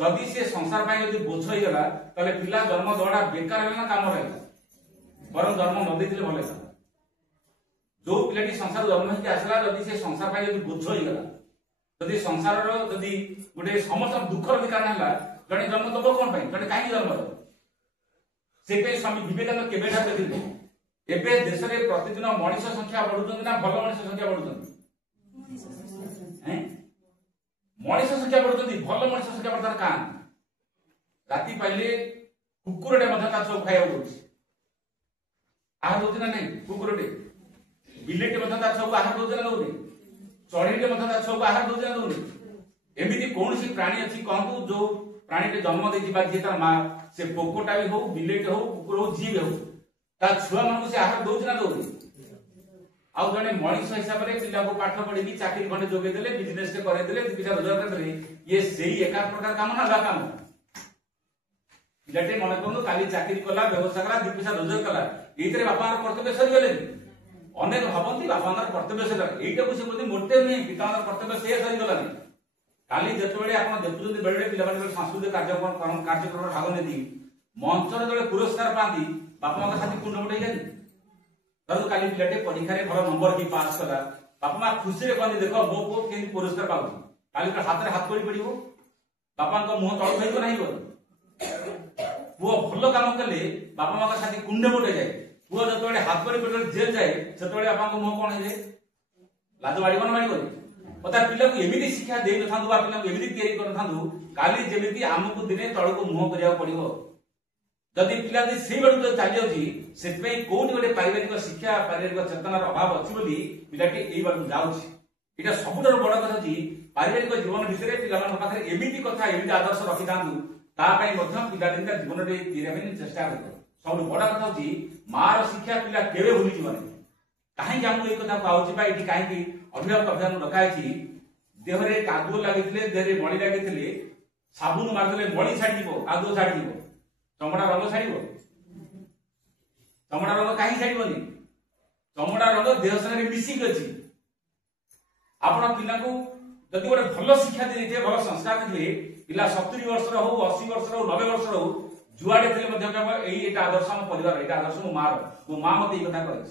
जदि से संसार पाई जदि बोझ हो गला तले पिला जन्म दौड़ा बेकार है ना काम रहला बरं जन्म न देथिले भले था जो पिलाटी संसार जन्म होके आसिला जदि से संसार पाई जदि बोझ हो गला जदि संसार रो जदि गोटे समस्त दुखर कारण हला जने जन्म दबो कोन पाई जने काई जन्म दबो से पे स्वामी विवेकानंद केबेठा देखिले एबे देश रे प्रतिदिन मनुष्य संख्या बढ़ुछन ना भल मनुष्य संख्या बढ़ुछन हैं मनुष्य संख्या बढ़ुछन भल मनुष्य संख्या बढ़तार कान राती पाइले कुकुरटे मधा ता छौ खाइयो दउछि आहार दउछि ना नै कुकुरटे बिलेटे मधा ता छौ आहार दउछि ना दउनि चढ़ीटे मधा ता छौ आहार दउछि ना दउनि एमिति कोनसी प्राणी अछि कहतु जो प्राणी के जन्म देछि बा जे तार मां से पोकोटा भी हो बिलेट हो कुकुर हो जी हो ता छुआ मानु से आहार दउछि ना दउनि आउ जने मनुष्य हिसाब रे पिला को पाठ पढ़ी की चाकरी खंडे जोगे देले बिजनेस के करे देले पैसा रोजगार कर देले ये सही एका प्रकार काम ना ला काम पिलाटे मन कोनु काली चाकरी कला व्यवसाय कला दि पैसा रोजगार कला एतरे बापार कर्तव्य सरी गेले अनेक भाबंती बापार कर्तव्य सरी एटा को से बोलते मोटे नहीं पितार कर्तव्य से सरी गेला नहीं काली जतबेले आपण देखुछन बेले पिला माने सांस्कृतिक कार्यक्रम भाग नेदी मंच रे जले पुरस्कार पाती बापा मां साथी कुंड उठै जानी तब काली पिलाटे परीक्षा रे भल नंबर की पास कला बापा मां खुशी रे कहनी देखो मो पो केनी पुरस्कार पाउची काली का हाथ रे हाथ पड़ी पड़िबो बापा को मुंह तळ खाइबो नाही बो वो भल काम कले बापा मां साथी कुंड उठै जाय वो जतबेले हाथ पड़ी पड़ले जेल जाय सेतबेले बापा को मुंह कोन हे जाय लाज बाड़ीबो ना बाड़ी पता पिला को एमिति शिक्षा दे न थांदु बा पिला को एमिति तयारी कर थांदु काली जेमिति हमकु दिने तळ को मुंह करिया पड़िबो जदि पिला दे सेही बडु तो चली जाउची सेत पे कोन गोटे पारिवारिक शिक्षा पारिवारिक चेतनार अभाव अछि बोली पिलाटी एई बडु जाउची एटा सबुटर बड़ कथा छी पारिवारिक जीवन विषय पिला मान पाखरे एमिति कथा एमिति आदर्श रखि थांदु ता पई मध्य पिलाटी जीवन रे तीरे में चेष्टा कर सब बड़ कथा छी मार शिक्षा पिला केबे भूली जीवन काहे कि हमको ए कथा पाउची बा एटी काहे कि अभिभावक अभियान रखाई छी देहरे कादुओ लागितले देहरे मळी लागितले साबुन मारले मळी छाडी दिबो कादुओ छाडी दिबो चमड़ा रंग छाड़िबो चमड़ा रंग काहे छाड़िबोनी चमड़ा रंग देह संगे मिसिक अछि आपण पिला को जदि गोटे भल शिक्षा देते भल संस्कार देते पिला 70 वर्ष रो हो 80 वर्ष रो 90 वर्ष रो जुआडे थिले मध्य कहबो एटा आदर्श हम परिवार एटा आदर्श मो मां मते ई कथा कहै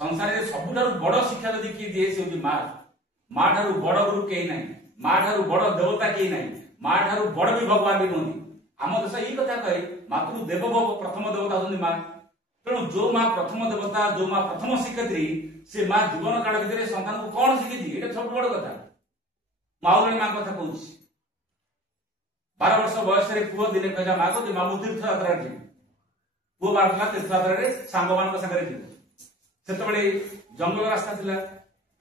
संसार रे सबुठारु बड़ शिक्षा जदि की दिए से होची मां ठारु बड़ गुरु केही नाही मां ठारु बड़ देवता केही नाही मां ठारु बड़ भी भगवान भी नोनी आम देश यही कथा कहे मातृ देवोभव प्रथम देवता होती माँ तेणु जो माँ प्रथम देवता जो माँ प्रथम शिक्षयित्री से माँ जीवन काल भितर संतान को कौन शिखी ये सब बड़ कथा माउली माँ कथा कहूँ 12 वर्ष बयस पुओ दिने कहला माँ को माँ तीर्थ यात्रा जी पुओ बाहर तीर्थ यात्रा सांग मान सागर जी से जंगल रास्ता थिला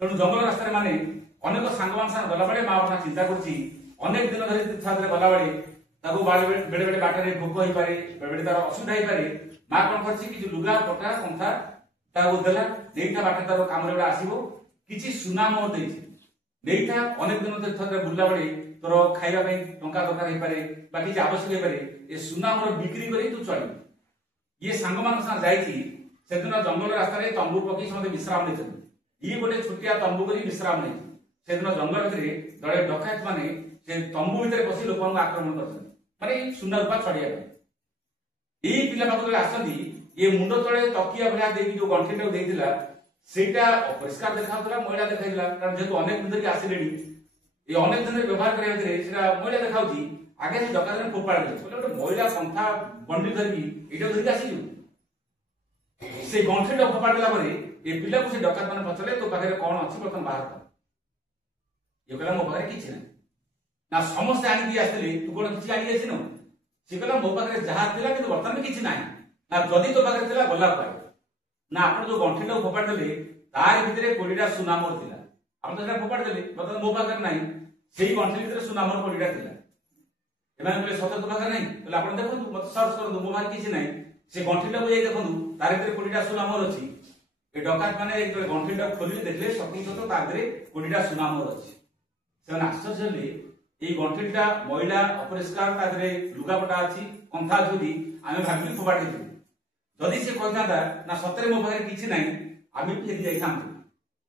तेणु जंगल रास्ता माने अनेक सांग मान साथ गला बेले माँ अपना चिंता करछि अनेक दिन धरि तीर्थ यात्रा गला बेले ताको बेले बेले बाटर भोक हो पारे बेले बेले तार असुविधा हो पारे माँ कौन करछि कि लुगा पटा कंथा ताको देला नेइटा बाटे तार काम रे आसीबो किछि सुना मोह देछि नेइटा अनेक दिन तीर्थ यात्रा बुल्ला बेले तोर खाइबा पई टंका दरकार हो पारे बा किछि आवश्यक हो पारे ए सुना मोर बिक्री करी तू चली ये सांग मान साथ जाईछि से दिन जंगल रास्ता रे तंबू पकी समते विश्राम लेछन ई गोटे छुटिया तंबू करी विश्राम ले से दिन जंगल भितर दळे डकायत माने से तंबू भितर बसी लोक आक्रमण करछन माने सुना रूपा छड़िया एई पिला पाखरे आसंदी ये मुंड तळे तकिया भया देकी जो गंठीटा देइतिला सेटा अपरिष्कार देखाउतला महिला देखाइला कारण जेतु अनेक दिन धरि आसिलेनी ए अनेक दिन व्यवहार करिया भितर सेटा महिला देखाउची आगे से डकायत फोपाड़ दे बोले महिला पंथा बंडी धरकी एटा धरकी आसीजु से गंठे फोपाड़ा ए पिला को से डकात मैंने पचले तो पाखे कौन अच्छी बर्तन बाहर कर ये कहला मो पाखे किछि ना समस्त आनी आसले तू कौन किछि आनी आसी न से कहला मो पाखे जहाँ थिला कि बर्तन में किछि ना ना जदि तो पाखे थिला गला पाए ना आपण जो गंठे फोपाड़ देले तार भितरे 20टा सुना मोर थिला आपण तो फोपाड़ देले बर्तन मो पाखे नाही सेही गंठे भितरे सुना मोर 20टा थिला एमाने बोले सत तो पाखे नाही बोले आपण देखंतु मत सर्च करंतु मो पाखे किछि नाही से गंठीटा को देखंतु तार भितरे 20टा सुना मोर अछि ए डकात माने एक गंठीटा खोली देखले सती सत तार भितरे 20टा सुना मोर अछि से आश्चर्य ले ए गंठीटा महिला अपरिष्कार तार भितरे लुगापटा अछि कंथा जोदी आमे भाबी फोपाडी दे जदि से कहता ना सतरे मो पाखे किछि नाही आमे फेरि जाई थांतु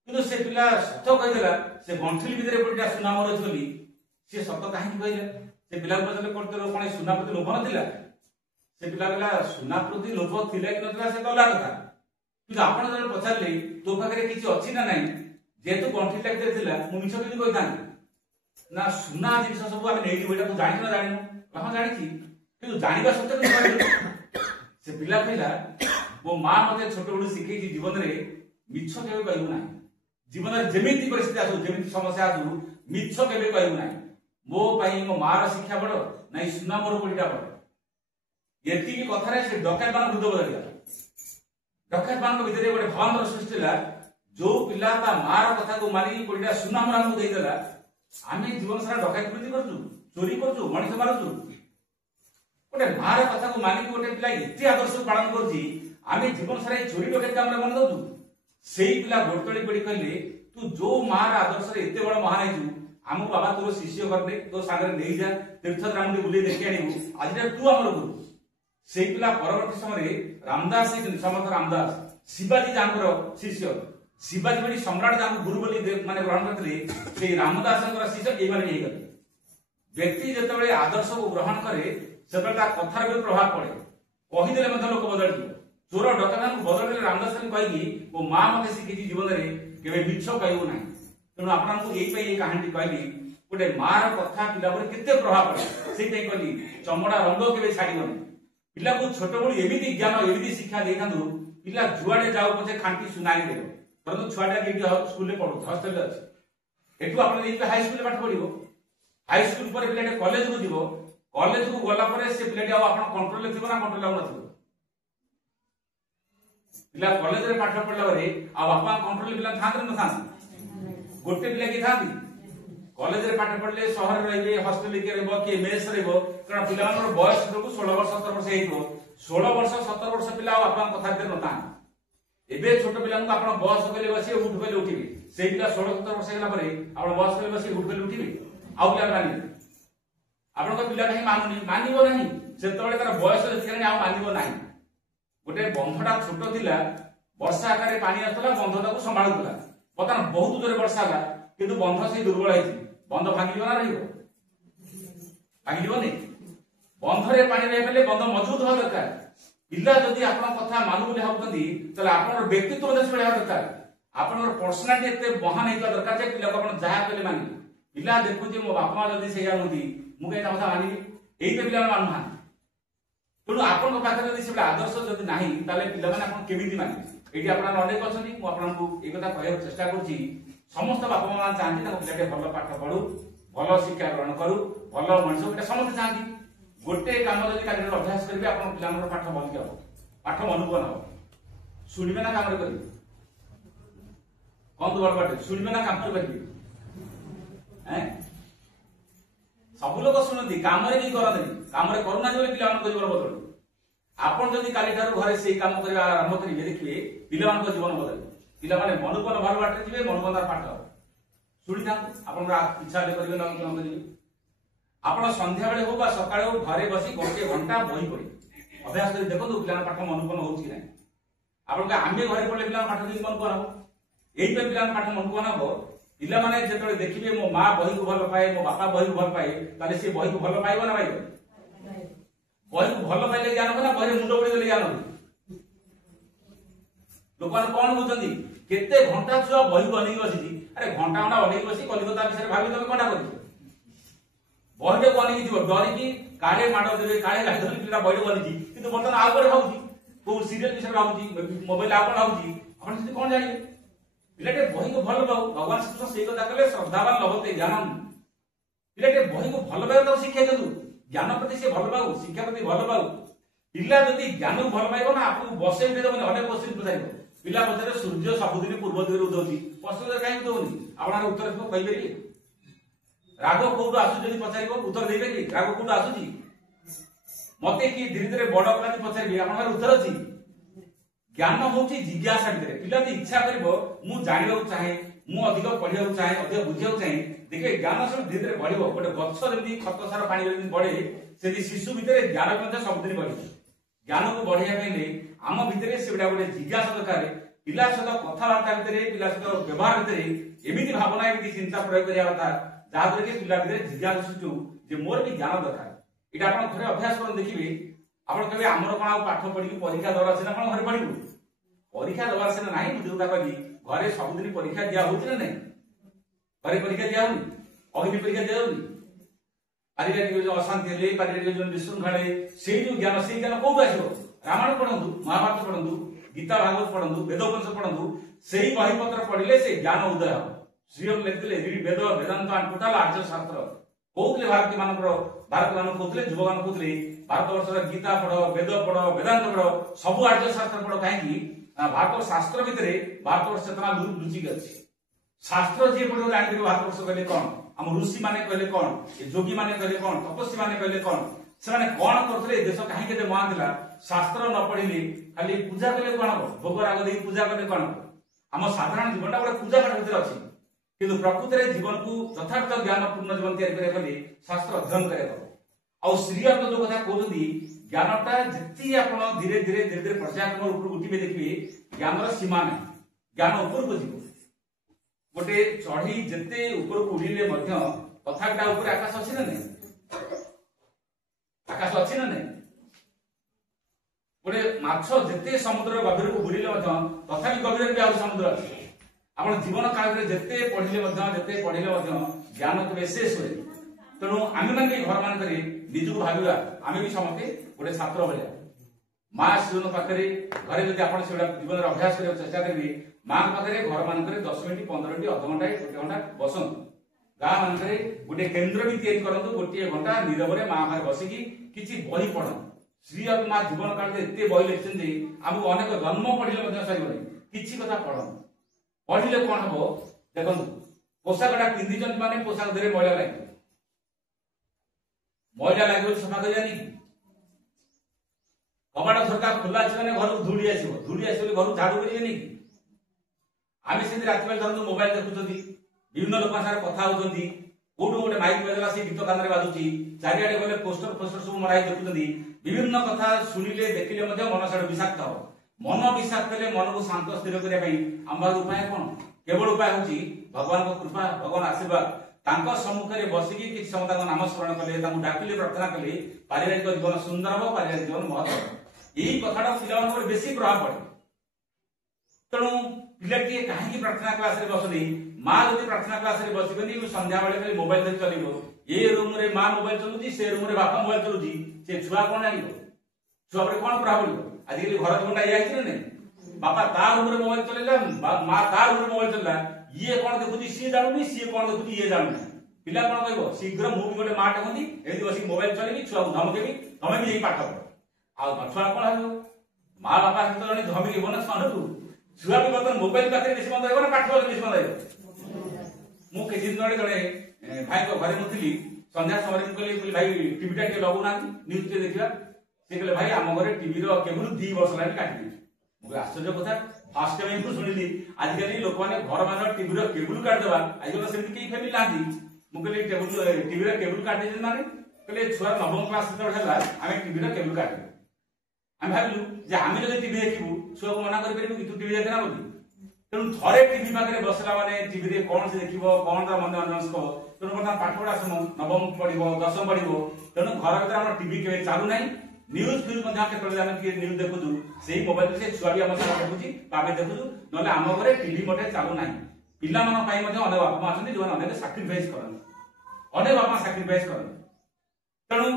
किंतु से पिला सत कहदेला से गंठील भितरे 20टा सुना मोर अछि बोली से सत काहे कहले से पिला पछले करते कोन सुना प्रति लोभ नथिला से पिला कहला सुना प्रति लोभ थिला कि नथिला से गला कथा कि आपण जने पछारले तो पाखरे किछि अछि ना नाही जेतु गंठी टाक देथिला मु मिछ किनि कहितान ना सुना जिनिस सब आमे नेइ बोइटा तू जानि ना जानि कहा जानि छी कि जानिबा सत्य से पिला कहला मो मां मते छोट बडू सिखै छी जीवन रे मिछ केबे कहू नाही जीवन रे जेमिति परिस्थिति आसु जेमिति समस्या आसु मिछ केबे कहू नाही मो पई मो मार शिक्षा बड़ नाही सुना मोर कोडीटा बड़ एति की कथा रे से डकायत मान हृदय बदलिया डकायत मान भितरे गोटे भावनार सृष्टि ला जो पिला ता मार कथा को मारी कोडीटा सुना मोर हमु देई देला आमे जीवन सारा डकायत वृद्धि करजु चोरी करजु मनिष मारजु गोटे मार कथा को मानी गोटे पिला एति आदर्श पालन करजी आमे जीवन सारा चोरी डकायत काम रे मन दउजु सेही पिला गोटतळी पडी कहले तू जो मार आदर्श रे एते बड़ महान आइजु आम बाबा तोर शिष्य करने तो सागर नहीं जा तीर्थ राम बुले देखि आनिबु आज तू हमर गुरु सेही पिला परवर्ती समय रामदास समर्थ रामदास शिवाजी जांकर शिष्य शिवाजी बड़ी सम्राट जांक गुरु बोली माने ग्रहण करथिले से रामदासଙ୍କର शिष्य एई माने हे गले व्यक्ति जेतेबेले आदर्श को ग्रहण करे सेबेले ता कथार भी प्रभाव पड़े कहि देले मध्य लोक बदल चोर डकायत को बदल रामदास कहि ओ मां मते शिखि जीवन रे केबे मिछ कहू नाही तेणु आपको यही कहानी कहली गोटे मार कथा पिला केते प्रभाव पड़े से कहली चमड़ा रंग के छाड़बनी पिला को छोट बड़ू एमती ज्ञान एमती शिक्षा दे था पिला जुआड़े जाऊ पचे खांटी सुनाई दे परंतु छुआटा स्कूल में पढ़ू हस्टेल अच्छे एठू आप हाईस्कूल पाठ पढ़ो हाईस्कूल पर पिला कॉलेज को जीव कॉलेज को गला से पिला कंट्रोल थी ना कंट्रोल न पिला कॉलेज रे पाठ पढ़ला बापा कंट्रोल पिला था न था गोटे पिला कि था कॉलेज रे पाठ पढ़ले शहर रहिबे हॉस्टल के रहबो कि मेस रहबो कारण पिला मानर बयस को 16 वर्ष 17 वर्ष हेइबो 16 वर्ष 17 वर्ष पिला आपन कथा दे नता एबे छोट पिला को आपन बयस कले बसी उठ कले उठिबे सेही पिला 16 17 वर्ष गेला परे आपन बयस कले बसी उठ कले उठिबे आ पिला मानिबे आपन को पिला कहीं मानिबो नाही सेतबेले तार बयस देखिरानी आ मानिबो नाही गोटे बंधटा छोट थिला वर्षा आकारे पानी आतला बंधटा को संभाळुतला बर्तमान बहुत जोरे वर्षा होला किंतु बंध से दुर्बल है बंध भांगिब ना रहिबो भांगिबनी बंधरे पानी रहि पले बंध मजबूत होवा दरकार पिला जदि आपन कथा मानु बोले हबतंदी तले आपन व्यक्तित्व देश पड़े दरकार आपन पर्सनालिटी एते महान हेता दरकार जे पिला को आपन जहा कहले मानि पिला देखु जे मो बापा जदि सेया होती मु केता कथा मानिबी एई पे पिला मानु हां तेणु आपण पाखे जब से आदर्श जब ना पे केमी माने ये आप अनेक अच्छा मुझे एक कह चेष्टा करुँच समस्त बापा माँ चाहती पिलाटे भल पाठ पढ़ू भल शिक्षा ग्रहण करू भल मनुष्य समस्त चाहती गोटे कम जब अभ्यास करेंगे आप पिला पाठ भल हम पाठ मन को हम शुणे ना कम करेंगे कौन बड़ बाटे शुणे ना कम करेंगे सब लोग शुणती कम करते कम करूना पिला जीवन बदल आपन जदि काली घरे से काम करने आरंभ करेंगे देखिए पिला जीवन बदल पिला मन को भल बाटे जी मन को पाठ शुणी था आप इच्छा करेंगे न करेंगे आप संध्या बेले हो सका घरे बस गोटे घंटा बही पढ़े अभ्यास कर देखो पिला पाठ मन को हो आप आम घरे पढ़े पिला पाठ मन को हम यही पिला पाठ मन को हम पिला माने जो देखिए मो माँ बही को भल पाए मो बापा बही को भल पाए ताले से बही को भल पाइब ना पाइब बही को भल पाइले ज्ञान हो ना बही मुंड उड़ी ज्ञान हो लोक कौन बुझे केते घंटा छुआ बही को अनेक बसी अरे घंटा घंटा अनेक बसी कलिकता विषय भावी तुम कौन कर बहीटे को अनेक जीव डरिकी काले माड़ देवे काले लाइधर पिला बही बनी कि बर्तमान आउ कड़े भावी कौ सीरियल विषय भावी मोबाइल आउ कौन भावी आप कौन जानवे पिलाटे बही को भल पाऊ भगवान श्रीकृष्ण से कथा कले श्रद्धावान लभते ज्ञान पिलाटे बही को भल पाइबा शिक्षा दिंतु ज्ञान प्रति से भल पाऊ शिक्षा प्रति भल पाऊ पिला जदि ज्ञान को भल पाइब ना आपको बसे देवनी अनेक क्वेश्चन पचार पिला पचारे सूर्य सबुदिन पूर्व दिगरे उदौची पश्चिम दिगरे कहीं दौनी आप उत्तर कहींपारे राग कौटू आसुच पचार उत्तर दे पारे राग कौटू आसुची मत कि धीरे धीरे बड़ पिला पचारे आप उत्तर अच्छी ज्ञान हूँ जिज्ञासा भितर पिला इच्छा कर जानवा चाहे मुझे अधिक पढ़ा चाहे अधिक बुझा चाहे देखिए ज्ञान सब धीरे धीरे बढ़ गोटे गछ जमी खत सार पानी बढ़े से शिशु भितर ज्ञान सबुदिन बढ़ ज्ञान को बढ़ाई आम भितर से गोटे जिज्ञासा दरकार पिला सहित कथबार्ता भितर पिला सहित व्यवहार भितर एमती भावना एमती चिंता प्रयोग करने कथा जहाद्वारा कि पिला भितर जिज्ञासा सृष्टि मोर भी ज्ञान दरकार यहाँ आप घरे अभ्यास कर देखिए आप कहे आमर कौन पाठ पढ़ी परीक्षा दवा सीना कौन घरे पढ़ू परीक्षा दवा सीना ना मुझे जो कहली घरे सबुदिन परीक्षा दिया होना ना घरे परीक्षा दिया अग्नि परीक्षा दिया पारिवारिक अशांति पारिवारिक विशृंखला से जो ज्ञान से ज्ञान कौन आस रामायण पढ़ू महाभारत पढ़ू गीता भागवत पढ़ू वेदोपनिषद पढ़ू से ही बहीपत्र पढ़ले से ज्ञान उदय हम श्रीअम लिखते वेद वेदांत टोटाल आर्य शास्त्र कहते भारतीय मान भारत मान कहते युवक मान कहते भारत वर्ष गीता पढ़ वेद पढ़ वेदांत पढ़ सब आर्य शास्त्र पढ़ कहीं भारत शास्त्र भितर भारत वर्ष चेतना लुचिक अच्छी शास्त्र जी पढ़े जानी भारत वर्ष कहले कौन आम ऋषि मैंने कहले कौन योगी मैंने कहले कौन तपस्वी मैंने कहले कौन से कौन करते देश कहीं के महान था शास्त्र न पढ़िले खाली पूजा कले कौन हम भोग राग दे पूजा कले कौन हम आम साधारण जीवन गोटे पूजा पाठ भितर अच्छी किंतु प्रकृत में जीवन को यथार्थ ज्ञान पूर्ण जीवन तैयारी शास्त्र अध्ययन कर श्री अर्थ जो कथा कहते ज्ञानटा जिते आप धीरे धीरे धीरे धीरे पर्यायक्रम ऊपर उठे देखिए ज्ञान सीमा ना ज्ञान ऊपर को जीव गोटे चढ़ी जिते ऊपर को उड़िले तथापि ऊपर आकाश अच्छी ना नहीं आकाश अच्छी ना नहीं गोटे माछ जिते समुद्र गभीर को बुड़िले तथापि गभीर भी आज समुद्र अच्छी आप जीवन काल में जिते पढ़िले ज्ञान केवे शेष हुए तेणु आम मैंने घर मान निजक भाविया आम भी समस्ते गोटे छात्र भाया माँ शिवन पाखे घरे जब आप जीवन अभ्यास करने चेष्टा करेंगे माँ पाखे घर मान 10 मिनिट 15 मिनिट अध घंटा गोटे घंटा बसतु गाँ मान गोटे केन्द्र भी तैयारी करूँ गोटे घंटा नीरव माँ पाखे बसिकी किसी बही पढ़ श्री माँ जीवन काल में एत बही लिखते आमको अनेक जन्म पढ़िले सर किसी कथा पढ़ पढ़िले कौन हम देखो पोशाकटा पिंधि माने पोशाक धीरे मैला लगे मैला लगे सफा कर कबाड़ झरका खोला अच्छे मैंने घर धूड़ी आस घर झाड़ू करेंगे आम से रात बेल धरत मोबाइल देखुं विभिन्न लोक साथ कथा होती कौटू गोटे माइक बजला से गीत कान बाजुची चारिआडे गले पोस्टर फोस्टर सब मराई देखुं विभिन्न कथा शुणिले देखिले मन साढ़े विषाक्त हम मन विषाक्त हेले मन को शांत स्थिर करने आम उपाय कौन केवल उपाय हूँ भगवान कृपा भगवान आशीर्वाद सम्मुखें बसिकी किसी समय नाम स्मरण कले डाकिले प्रार्थना कले पारिवारिक जीवन सुंदर हम पारिवारिक जीवन महत्व यही कथा पिला बेसी प्रभाव पड़े तेणु पिला कहीं प्रार्थना क्लास बसनी माँ जब प्रार्थना क्लास बसबनी संध्या बेले खाली मोबाइल धरी चलो ये रूम रे माँ मोबाइल चलुची से रूम रे बापा मोबाइल चलुची से छुआ कौन जान छुआ पर कौन प्रभाव पड़ो आजिकल घर जीवनटा ये ना बापा ता रूम रे मोबाइल चलेला माँ ता रूम रे मोबाइल चलेला ये कौन देखुची सी जानूनी सी कौन देखुची ये जानूनी पिला कौन कहबो शीघ्र मु भी गोटे माटे होंदी एदी बसी मोबाइल चलेबी छुआ को धमकेबी तमे भी यही पाठ पढ़ आ छुआ कौन हबो माँ बापा हित जने धमकी बना सानू छुआ भी बर्तन मोबाइल पाखे बेसी बंद होइबो ना पाठ पढ़ बेसी बंद होइबो मु के दिन जने जने भाई को घरे मुथिली संध्या समय मु कहली भाई टीवी टा के लगौ ना न्यूज के देखिबा से कहले भाई आम घरे टीवी रो केबल 2 वर्ष लाइन काटी मुझे आश्चर्य कथा फास्ट टाइम को सुनिली आजिकल लोक मैंने घर मान टीवी केबुल काट देवा आजिकल सेमती कई फैमिली ना मुझे टीवी केबुल काट दे माने कहले छुआ नवम क्लास आम टीवी केबुल काट आम भाविलु जे आम जो टीवी देखू छुआ को मना कर तू टीवी देखना बोली तेणु थे टीवी पाखे बसला मैंने टीवी कौन से देख कौन ता मन मनस्क तेणु बर्तमान पाठ पढ़ा समय नवम पढ़ो दशम पढ़ो तेणु घर भर आम टीवी के चालू ना न्यूज फ्यूज न्यूज देखु से मोबाइल से छुआ भी आम देखुची आम देखु ना आम घर टीवी मोटे चालू ना पिला अनेक बापा माँ अच्छा जो अनेक साक्रिफाइस करते अनेक बापा साक्रिफाइस करते तेणु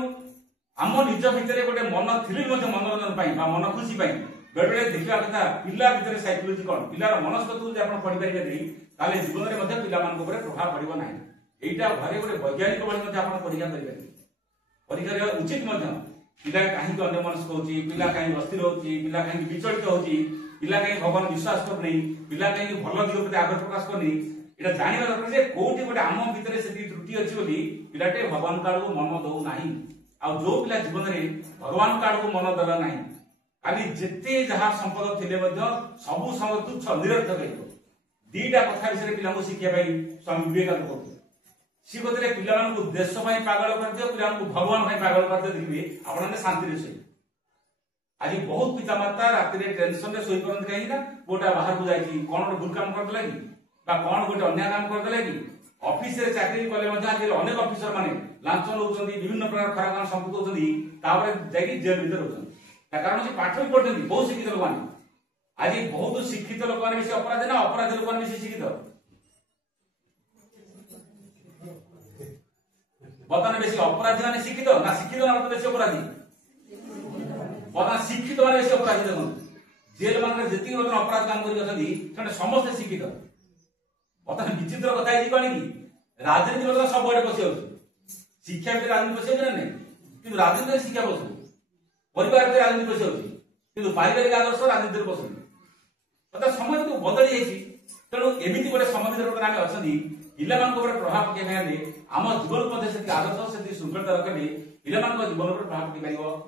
आम निज भितर गोटे मन थी मनोरंजन मन खुशी बेले बेले देखा कथा पिला भितर साइकोलोजी कौन पिलार मनस्तत्व आप पढ़ी पारे जीवन में पिला प्रभाव पड़ो ना यहाँ घरे गोटे वैज्ञानिक भाव परीक्षा करेंगे परीक्षा उचित पिला कहीं अन्य मनस्क होची पिला कहीं अस्थिर होची पिला कहीं विचलित होची पिला कहीं भगवान विश्वास करनी पिला कहीं भल दिग प्रति आग्रह प्रकाश करनी एटा जानिबा दरकार जे कोठी गोटे आम भितर से त्रुटि अछि बोली पिलाटे भगवान काड़ को मन दउ नाही आ जो पिला जीवन में भगवान काड़ को मन दला नाही खाली जेते जहा संपद थिले मध्य सबु संग तुच्छ निरर्थक हेतो दीटा कथा विषय पिला को शिक्षा पाई स्वामी विवेकानंद कहते सी कहते पिला देश पागल कर दियो पिला भगवान पागल कर दियो देखिए आपने शांति से आज बहुत पितामाता राति टेंशन रे सोई परंत कहीं ना गोटा बाहर को जाई कोन गोटे भूल काम कर लगी बा कोन गोटे अन्य काम कर लगी ऑफिस रे चाकरी कले मजा आज अनेक ऑफिसर माने लांच नउछंदी विभिन्न प्रकार खराब काम संपुत होछंदी तापर जाई जेल भीतर होछंदी कारण से पाठ भी पढ़ते बहुत शिक्षित लोक माने आज बहुत शिक्षित लोक माने बेसी अपराधी ना अपराधी लोक माने बेसी शिक्षित बर्तमान बेसी अपराधी माने शिक्षित ना शिक्षित माने बेसी अपराधी बर्तमान शिक्षित माने बेसी अपराधी देखो जेल मान जेति बर्तमान अपराध काम करि अछंदी सेटा समस्त शिक्षित बर्तमान विचित्र कथा है कोन की राजनीति बर्तमान सब बड़े पसी होछ शिक्षा के राजनीति पसी होछ नै कि राजनीति शिक्षा पसी परिवार के राजनीति पसी होछ कि पारिवारिक आदर्श राजनीति पसी बर्तमान समय तो बदली हेछि तेणु एमिति गोटे समय भीतर आमे अछंदी पिलामान को प्रभाव पकड़े आम जीवन मध्य से आदर्श से श्रृंखलता रखले पिलामान जीवन पर प्रभाव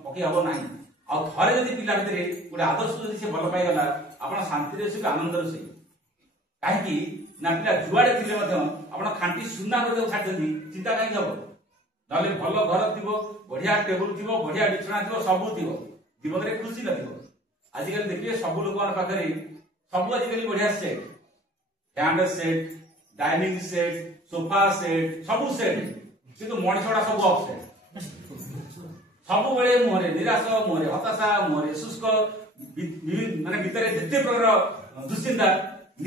पकड़ हम ना आउ थे जब पिला भितर गोटे आदर्श जब से भल पाईगला आप शांति से आनंद से कहीं ना पिला जुआड़े थे आप खांटी सुना कर छाड़ी चिंता कहीं हम ना भल घर थी बढ़िया टेबुल थी बढ़िया बिछना थी सब थी जीवन में खुशी लगे आजिकल देखिए सब लोक पाखे सब आजिकल बढ़िया set candle set dining set sofa set सब सेट किंतु मनुष्यटा सब अफ सेट सब बेले मुहरे निराश मुहरे हताशा मुहरे शुष्क माने भितर जिते प्रकार दुश्चिंता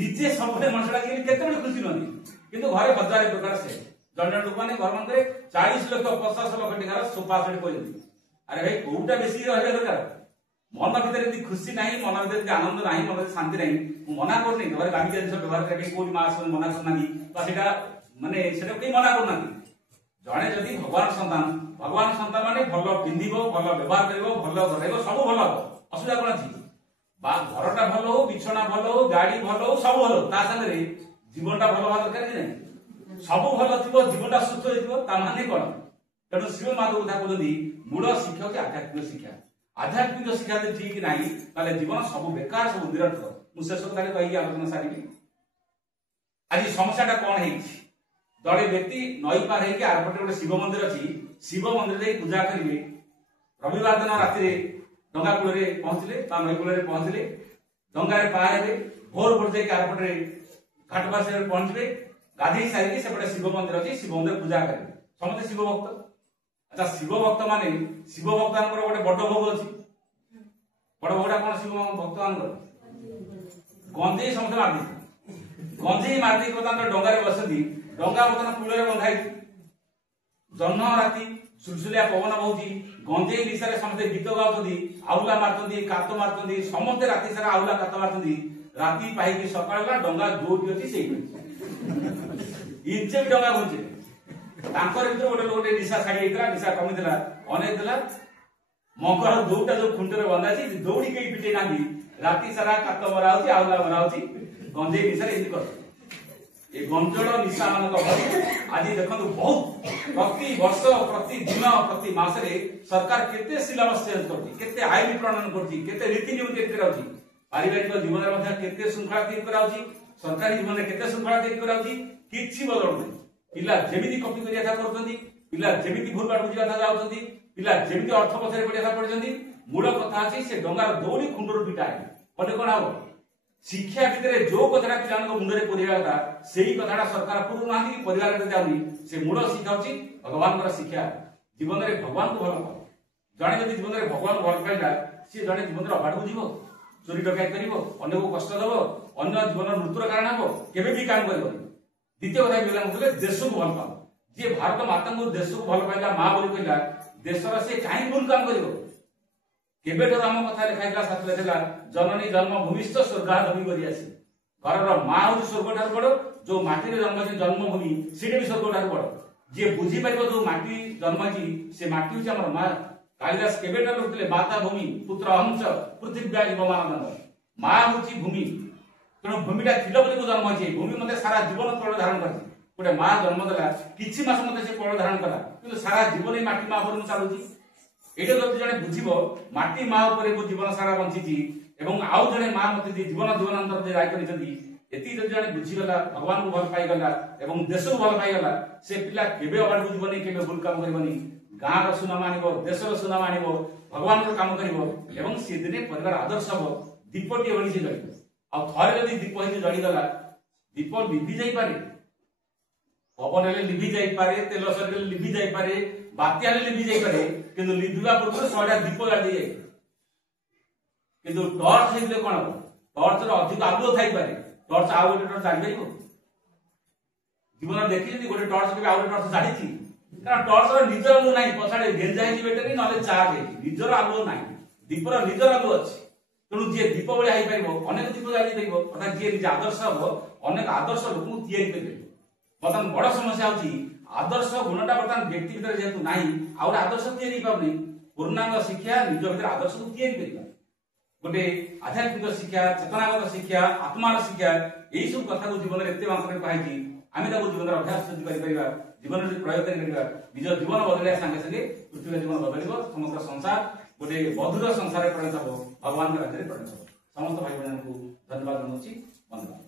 निजे सब मनुष्यटा केते खुशी नहती किंतु घरे 1000 प्रकार सेट जन लोक मैंने घर मन 40 लाख 50 लाख टिकार सोफा सेट कहते अरे भाई कोटा बेसी रहा दरकार मन भीतर यदि खुशी ना मन भीतर आनंद ना मन शांति ना मना करनी घर दामिका जिन व्यवहार करेंगे कौन माँ मना करना माने कई मना करना जड़े जदि भगवान सन्तान माने भल पिंध भल व्यवहार कर भल रही सब भल हम असुविधा कौन अच्छी घरटा भल हो बिछना भल हो गाड़ी भल हो सब भल ता सागर जीवनटा भल हवा दरकार कि नहीं सब भल थी जीवनटा सुस्थ होने कौन तेणु शिव माधव कथा कहते मूल शिक्षा हूँ आध्यात्मिक शिक्षा आध्यात्मिक शिक्षा यदि ठीक ना जीवन सब बेकार सब निरर्थक मुझे शेष कथा कही आलोचना सारी आज समस्याटा कौन है दड़े व्यक्ति नई पार होकर आरपटे गोटे शिव मंदिर अच्छी शिव मंदिर पूजा करेंगे रविवार दिन राति डंगा कूल पहुंचले नई कूल पहुंचले डंगार पार हे भोर भोर जाकर आरपटे घाट पास पहुंचे गाधे सारिकी सेपटे शिव मंदिर अच्छी शिव मंदिर पूजा करेंगे समस्त शिव भक्त अच्छा शिव भक्त माने शिव भक्त गोटे बड़ भोग अच्छी बड़ भोगटा कौन शिव भक्त मान गंजे समस्त मारदी गंजे मारदी बर्तमान डंगार बसती डंगा बर्तमान कूल बंधाई जन्म राति सुलसुलिया पवन बहुची गंजेई निशा समस्ते गीत गाउछन्ती आउला मारछन्ती कात मारछन्ती समस्ते राति सारा आउला कात मारछन्ती राति पाइकी सकाळला डंगा जोटी अछि सेई इंचे डंगा घुंचे तांकर भीतर गोटे लोटे निशा छाड़ी हेतला निशा कमितला अनेक देला मकर दौटा जो खुंटरे बंधा छी दौड़ी के पिटे नांदी राति सारा कात मराउची आउला मराउची गंजेई निशा एंदी कर ए गंजड़ निशा मान आज देखो बहुत प्रति वर्ष प्रति दिन प्रति मासरे सरकार केते सिलेबस चेंज करती केते आईन प्रणयन करती केते रीति नियम केते रहउची पारिवारिक जीवन रे केते श्रृंखला तैयार कराउची सरकारी जीवन रे केते श्रृंखला तैयार कराउची किछि बदल नै पिला जेमिति कॉपी करिया था करतंदी पिला जेमिति भूल बाट बुझिया था जाउतंदी पिला जेमिति अर्थ पछरे पडिया था पडजंदी मूल कथा अछि से डंगार दौड़ी खुंडर पिटाय पले कोन आबो शिक्षा भितर जो कथाटा पिलान मुंडरे परिया था सेही कथाटा सरकार पुरु नांदी कि परिवार रे जाउनी से मूल शिक्षा अछि भगवान कर शिक्षा जीवन रे भगवान को भल जणे जदि जीवन रे भगवान भल पाइला से जणे जीवन रे बाट बुझिबो चोरी डकायत करिवो अन्य को कष्ट देबो अन्य जीवन मृत्युर कारण हबो केबे भी काम करिवो द्वितीय कथा बिलान बोले देश को भल पाओ जे भारत माता को देश को भल पाइला मां बोली कहला देशर से काई भूल काम करिवो केबे तो हम कथा लिखाइला शास्त्र देला जननी जन्मभूमिस्थ स्वर्गादपि करि आसी घरर मां हो स्वर्ग ठार बड़ जो माटी रे जन्म छी जन्मभूमि सेटे भी स्वर्ग ठार बड़ जे बुझी परिबो जो माटी जन्म छी से माटी होची हमर मां कालिदास केबे ठार लुटले माता भूमि पुत्र हंस पृथ्वी जीवमानंद मां होची भूमि तेणु भूमिटा थिलो बोली को जन्म छी भूमि मते सारा जीवन तळ धारण करछि गोटे मां जन्म देला किछि मास मते से तळ धारण कला किंतु सारा जीवन माटी मां पर चालुची एटा जदि जने बुझिबो माटी मां ऊपर को जीवन सारा बंचिची एवं आउ जने मां मते जीवन जीवनांतर जे राय करिसंती एति जदि जने बुझिगला भगवान को भल पाई गला एवं देश को भल पाई गला से पिला केबे अबाड बुझिबनी केबे भूल काम करबनी गां रो सुनाम आनिबो देश रो सुनाम आनिबो भगवान को काम करिवो एवं से दिने परिवार आदर्श हबो दीपटी बनी से जळी आ थरे जदि दीप हिने जळी गला दीप लिभि जाई पारे पवन ले लिभि जाई पारे तेल सर लिभि जाई पारे बात्या ले लिभि जाई पारे किंतु लिभिबा पूर्व 100टा दीप जाली जाए किंतु टॉर्च हेले कोन हो टॉर्च रो अधिक आलो थाई पारे टॉर्च आउ गोटे टॉर्च जाली जाइबो जीवन देखि जदी गोटे टॉर्च के आउ टॉर्च जाली छी कारण टॉर्च रो निजर आलो नाही पछाडे गेंजा ही बैटरी नले चार्ज है निजर आलो नाही दीप रो निजर आलो अछि तेणु जे दीप बळे आइ पाइबो अनेक दीप जाली देबो अर्थात जे निज आदर्श हो अनेक आदर्श लोक तयारी करबे बतन बड़ समस्या होची आदर्श गुणटा बर्तमान व्यक्ति भीतर जेतु नाही आ आदर्श तयारी करनी पूर्णांग शिक्षा निज भीतर आदर्श को तयारी करिबा गोटे आध्यात्मिक शिक्षा चेतनागत शिक्षा आत्मार शिक्षा एई सब कथा को जीवन रे एते मात्रा पाइछि आमे ताको जीवन रे अभ्यास करि परिबा जीवन रे प्रयोग करि परिबा निज जीवन बदलिया संगे संगे पृथ्वी जीवन बदलिबो समग्र संसार गोटे मधुर संसार परिणत हो भगवान के राज्य रे परिणत हो समस्त भाई बहन को धन्यवाद देउछि वंदना।